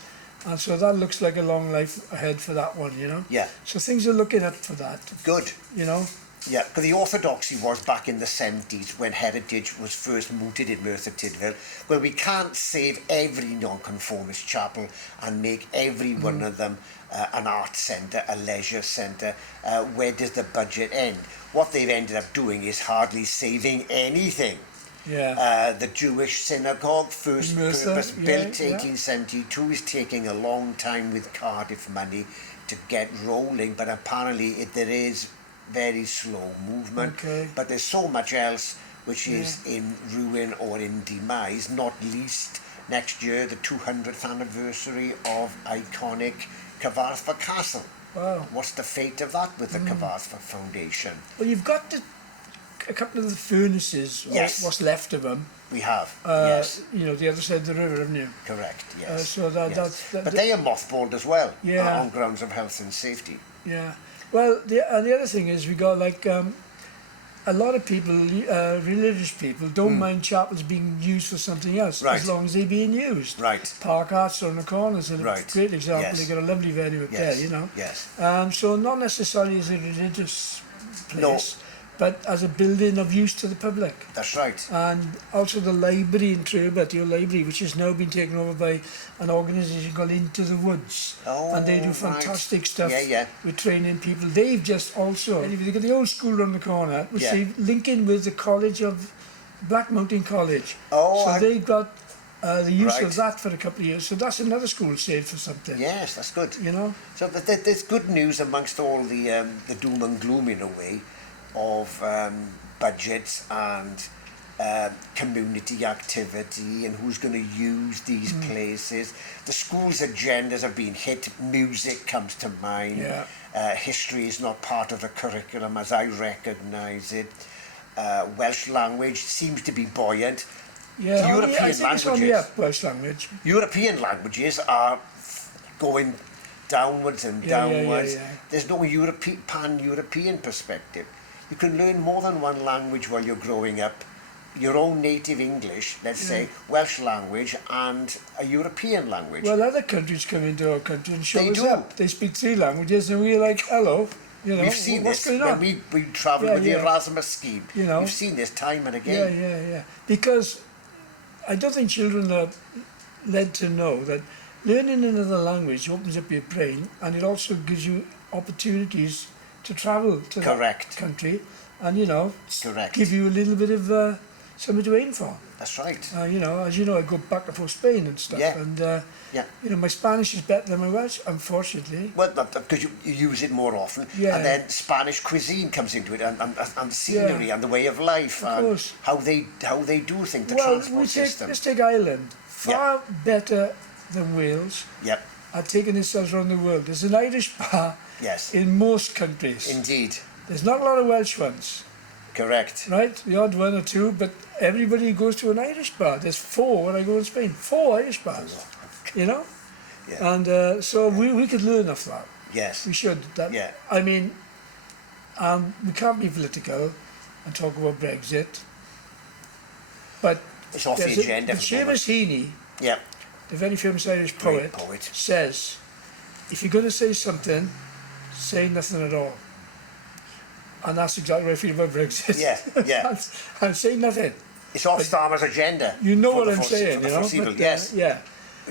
and so that looks like a long life ahead for that one, you know. Yeah. So things are looking up for that. Good. You know. Yeah, because the orthodoxy was back in the 70s when heritage was first mooted in Merthyr Tydfil. Well, we can't save every nonconformist chapel and make every one of them an art centre, a leisure centre. Where does the budget end? What they've ended up doing is hardly saving anything. Yeah. The Jewish synagogue, first purpose built 1872, is taking a long time with Cardiff money to get rolling, but apparently there is very slow movement. But there's so much else which is in ruin or in demise, not least next year the 200th anniversary of iconic Cyfarthfa Castle. Wow. What's the fate of that with the Cyfarthfa Foundation? Well, you've got a couple of the furnaces, or what's left of them. We have, You know, the other side of the river, haven't you? Correct, yes. So but they are mothballed as well, on grounds of health and safety. Yeah. Well, the other thing is we got like a lot of people, religious people, don't mind chapels being used for something else, Right. as long as they're being used. Right. Park Arts on the corners are a Right. great example. Yes. They got a lovely venue up Yes. there, you know. Yes. So not necessarily as a religious No. place, but as a building of use to the public. That's right. And also the library in Turbot, your library, which has now been taken over by an organisation called Into the Woods. Oh, And they do right. fantastic stuff Yeah. with training people. They've just also, they've got the old school around the corner, which Yeah. they link in with the College of, Black Mountain College. Oh, so they've got the use Right. of that for a couple of years. So that's another school saved for something. Yes, that's good. You know? So there's good news amongst all the doom and gloom in a way of budgets and community activity and who's going to use these places. The school's agendas have been hit. Music comes to mind. Yeah. History is not part of the curriculum as I recognise it. Welsh language seems to be buoyant. Yeah, European I think it's on the languages. up, Welsh language. European languages are going downwards and Yeah, yeah, downwards. yeah. There's no pan-European perspective. You can learn more than one language while you're growing up. Your own native English, let's say, Welsh language, and a European language. Well, other countries come into our country and show They us do. up. They speak 3 languages and we're like, hello, you know, We've seen what's this going when on? we travelled Yeah, with the yeah. Erasmus scheme. You know. We've seen this time and Yeah, again. yeah. Because I don't think children are led to know that learning another language opens up your brain and it also gives you opportunities to travel to Correct. that country and, you know, Correct. give you a little bit of something to aim for. That's right. You know, as you know, I go back and forth Spain and stuff. Yeah. And, Yeah. you know, my Spanish is better than my Welsh, unfortunately. Well, because you use it more often, Yeah. and then Spanish cuisine comes into it, and scenery, Yeah. and the way of life, Of and course. how they do things, the Well, transport system. let's take Ireland. Far better than Wales. Yep. Are taking themselves around the world. There's an Irish bar Yes. in most countries. Indeed. There's not a lot of Welsh ones, Correct. right? The odd one or two, but everybody goes to an Irish bar. There's 4 when I go in Spain. 4 Irish bars, you know? Yeah. And so we could learn off that. Yes. We should. That, Yeah. I mean, we can't be political and talk about Brexit, but It's off the there's agenda. but for the moment. Seamus Heaney, Yep. the very famous Irish Great poet, poet. says, if you're going to say something, say nothing at all. And that's exactly what I feel about Brexit. Yeah, yeah. I'm saying nothing. It's off Starmer's agenda. You know for what the I'm forse- saying, for the you know? foreseeable, But, yes. yeah.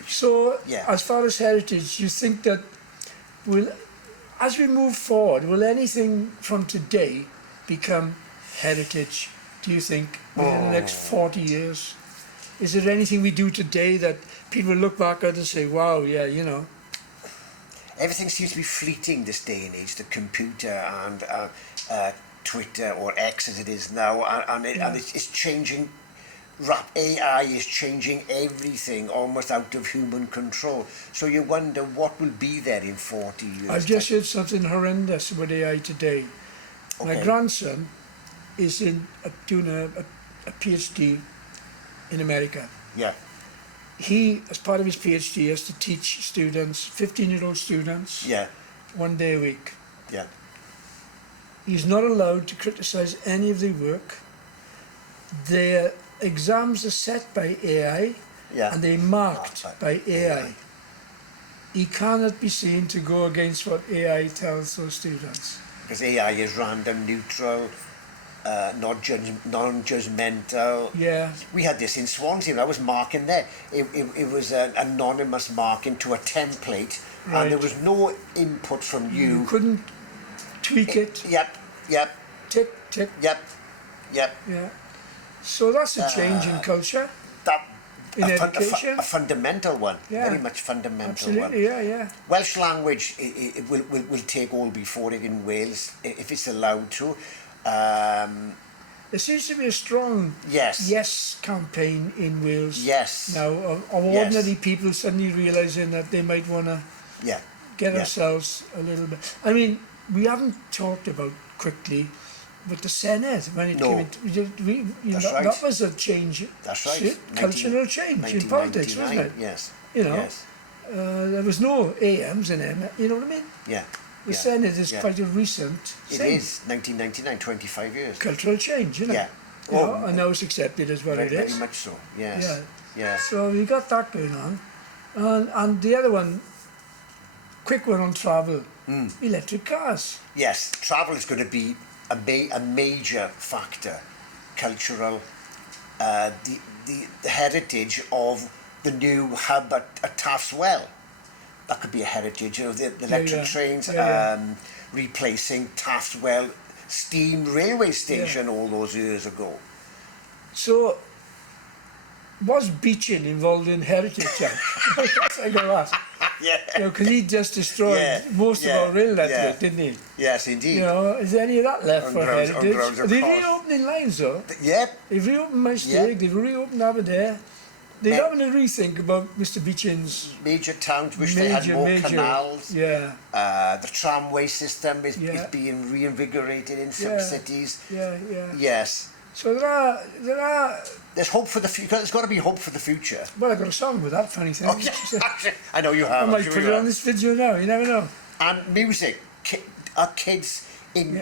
So, Yeah. as far as heritage, you think that as we move forward, will anything from today become heritage, do you think, within the next 40 years? Is there anything we do today that people look back at and say, wow, yeah, you know? Everything seems to be fleeting this day and age. The computer and Twitter, or X as it is now, and it's changing. AI is changing everything almost out of human control. So you wonder what will be there in 40 years. I've just heard something horrendous about AI today. My Okay. grandson is doing a PhD in America. Yeah. He, as part of his PhD, has to teach students, 15-year-old students, Yeah. 1 day a week. Yeah. He's not allowed to criticise any of their work. Their exams are set by AI Yeah. and they're marked Ah, by AI. He cannot be seen to go against what AI tells those students. Because AI is random, neutral, non-judgmental. Yeah. We had this in Swansea. I was marking there. It was an anonymous marking to a template, Right. and there was no input from You you. couldn't tweak it. Yep. Tick, tick. Yeah. Yeah. So that's a change in culture, That in education. a fundamental one. Yeah. Very much fundamental one. Absolutely, yeah. Welsh language it will take all before it in Wales if it's allowed to. There seems to be a strong Yes. campaign in Wales Yes. now of Yes. ordinary people suddenly realising that they might want to Yeah. get Yeah. ourselves a little bit. I mean, we haven't talked about quickly, but the Senate, when it No. came into, That's that, right. that was a change, That's right. cultural change in politics, wasn't it? 1999, Yes. You know, Yes. there was no AMs and M, you know what I mean? Yeah. The Senate is yeah. quite a recent It thing. is 1999, 25 years. Cultural change, you know. Yeah. You know, Oh, and now it's accepted as what very, it is. very much so. Yes. Yeah. Yeah. So we got that going on. And the other one, quick one on travel, electric cars. Yes, travel is going to be a major factor. Cultural, the heritage of the new hub at Taft's Well. That could be a heritage, you know, the electric yeah. trains Yeah, replacing Taft's Well steam railway station all those years ago. So, was Beechin involved in heritage, Jack? That's I got to ask. Yeah. You know, because he just destroyed most of our rail network, didn't he? Yes, indeed. You know, is there any of that left On for grounds heritage? of They're cost. reopening lines though. Yep. They've reopened my stake, they've reopened Aberdare. They're having a rethink about Mr. Beechin's Major towns wish they had more canals. Yeah. The tramway system is being reinvigorated in some cities. Yeah. Yes. So there are. There's hope for the future. There's got to be hope for the future. Well, I got a song with that funny thing. Oh, yeah. I know you have. I might put it on this video now. You never know. And music. Are kids in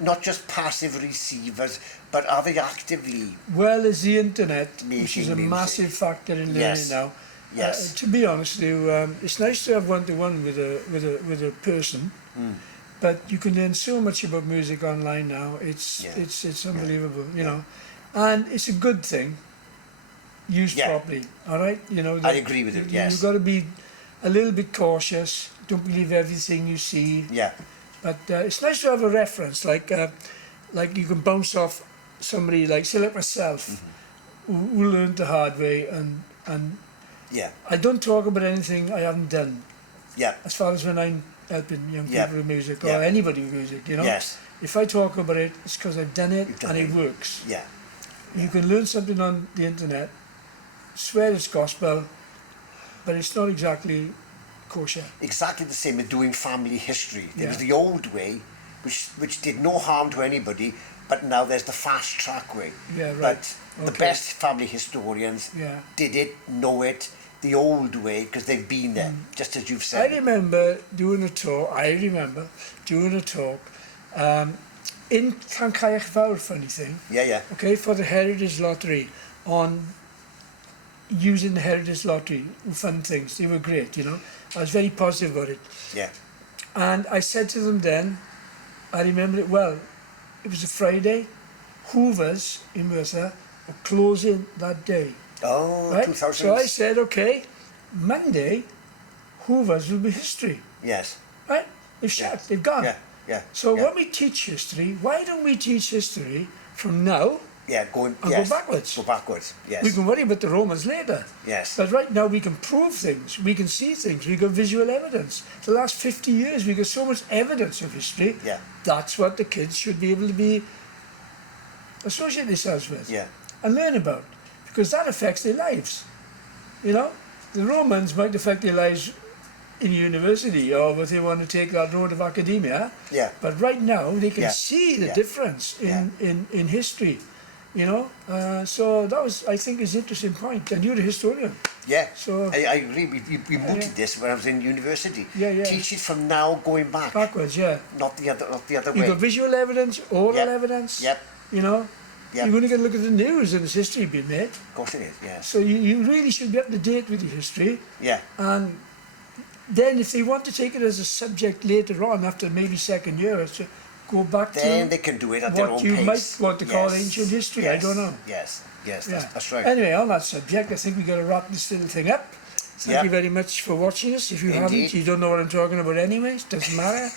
not just passive receivers, but are they actively? Well, there's the internet, which is a music. massive factor in learning now. Yes. To be honest, with you, it's nice to have one-to-one with a person, but you can learn so much about music online now. It's unbelievable, you know, and it's a good thing used properly. All right, you know. I agree with it. Yes. You've got to be a little bit cautious. Don't believe everything you see. Yeah. But it's nice to have a reference, like you can bounce off somebody like, say, like myself, who learned the hard way, and Yeah. I don't talk about anything I haven't done. Yeah. As far as when I'm helping young people with music or anybody with music, you know. Yes. If I talk about it, it's because I've done it done and it. it works. Yeah. You can learn something on the internet, swear it's gospel, but it's not exactly kosher. Exactly the same as doing family history. There was Yeah. the old way, which did no harm to anybody, but now there's the fast track way. Yeah, right. But the Okay. best family historians Yeah. did it, know it, the old way, because they've been there, just as you've I said. remember doing a talk in Llancaich Fawr, funny thing, Yeah. okay, for the Heritage Lottery, on using the Heritage Lottery, fun things. They were great, you know. I was very positive about it. Yeah. And I said to them then, I remember it well, it was a Friday, Hoover's in Merthyr were closing that day. Oh, Right? 2000. So I said, okay, Monday, Hoover's will be history. Yes. Right? They've shut, they've gone. Yeah. So when we teach history, why don't we teach history from now Going and go backwards? Go backwards. Yes. We can worry about the Romans later. Yes. But right now we can prove things, we can see things, we got visual evidence. The last 50 years we got so much evidence of history. Yeah. That's what the kids should be able to be associate themselves with. Yeah. And learn about. Because that affects their lives. You know? The Romans might affect their lives in university or if they want to take that road of academia. Yeah. But right now they can Yeah. see the Yeah. difference in history. You know? So that was, I think, is an interesting point. And you're a historian. Yeah. So I agree. We mooted this when I was in university. Yeah. Teach it from now going back. Backwards, yeah. Not the other You way. got visual evidence, oral evidence. Yep. You know? Yep. You're going to get a look at the news and there's history being made. Of course it is. Yes. So you really should be up to date with your history. Yeah. And then if they want to take it as a subject later on, after maybe second year, or so, go back Then to they can do it at their own what you pace. might want to call Yes. ancient history. I Yes. don't know. Yes. Yeah. That's right. Anyway, on that subject, I think we've got to wrap this little thing up. Thank you very much for watching us. If you haven't, Indeed. you don't know what I'm talking about anyways, doesn't matter.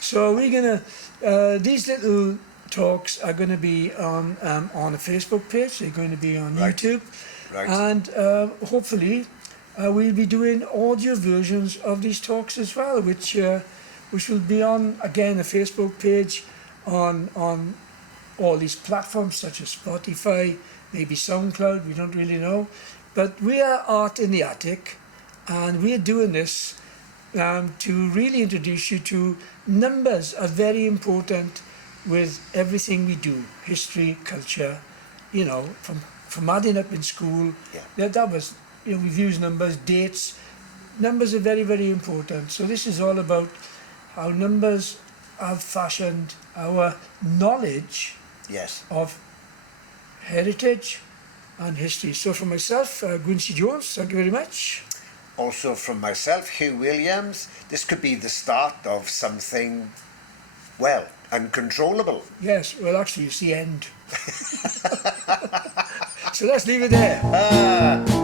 So we're going to, these little talks are going to be on a Facebook page, they're going to be on YouTube, Right. and hopefully we'll be doing audio versions of these talks as well, which will be on, again, a Facebook page, on all these platforms such as Spotify, maybe SoundCloud, we don't really know. But we are Art in the Attic, and we are doing this to really introduce you to numbers are very important with everything we do, history, culture, you know, from adding up in school. Yeah. That was, you know, we've used numbers, dates. Numbers are very, very important. So this is all about how numbers have fashioned our knowledge Yes. of heritage and history. So for myself, Gwyncy Jones, thank you very much. Also from myself, Huw Williams, this could be the start of something, well, uncontrollable. Yes, well actually it's the end. So let's leave it there.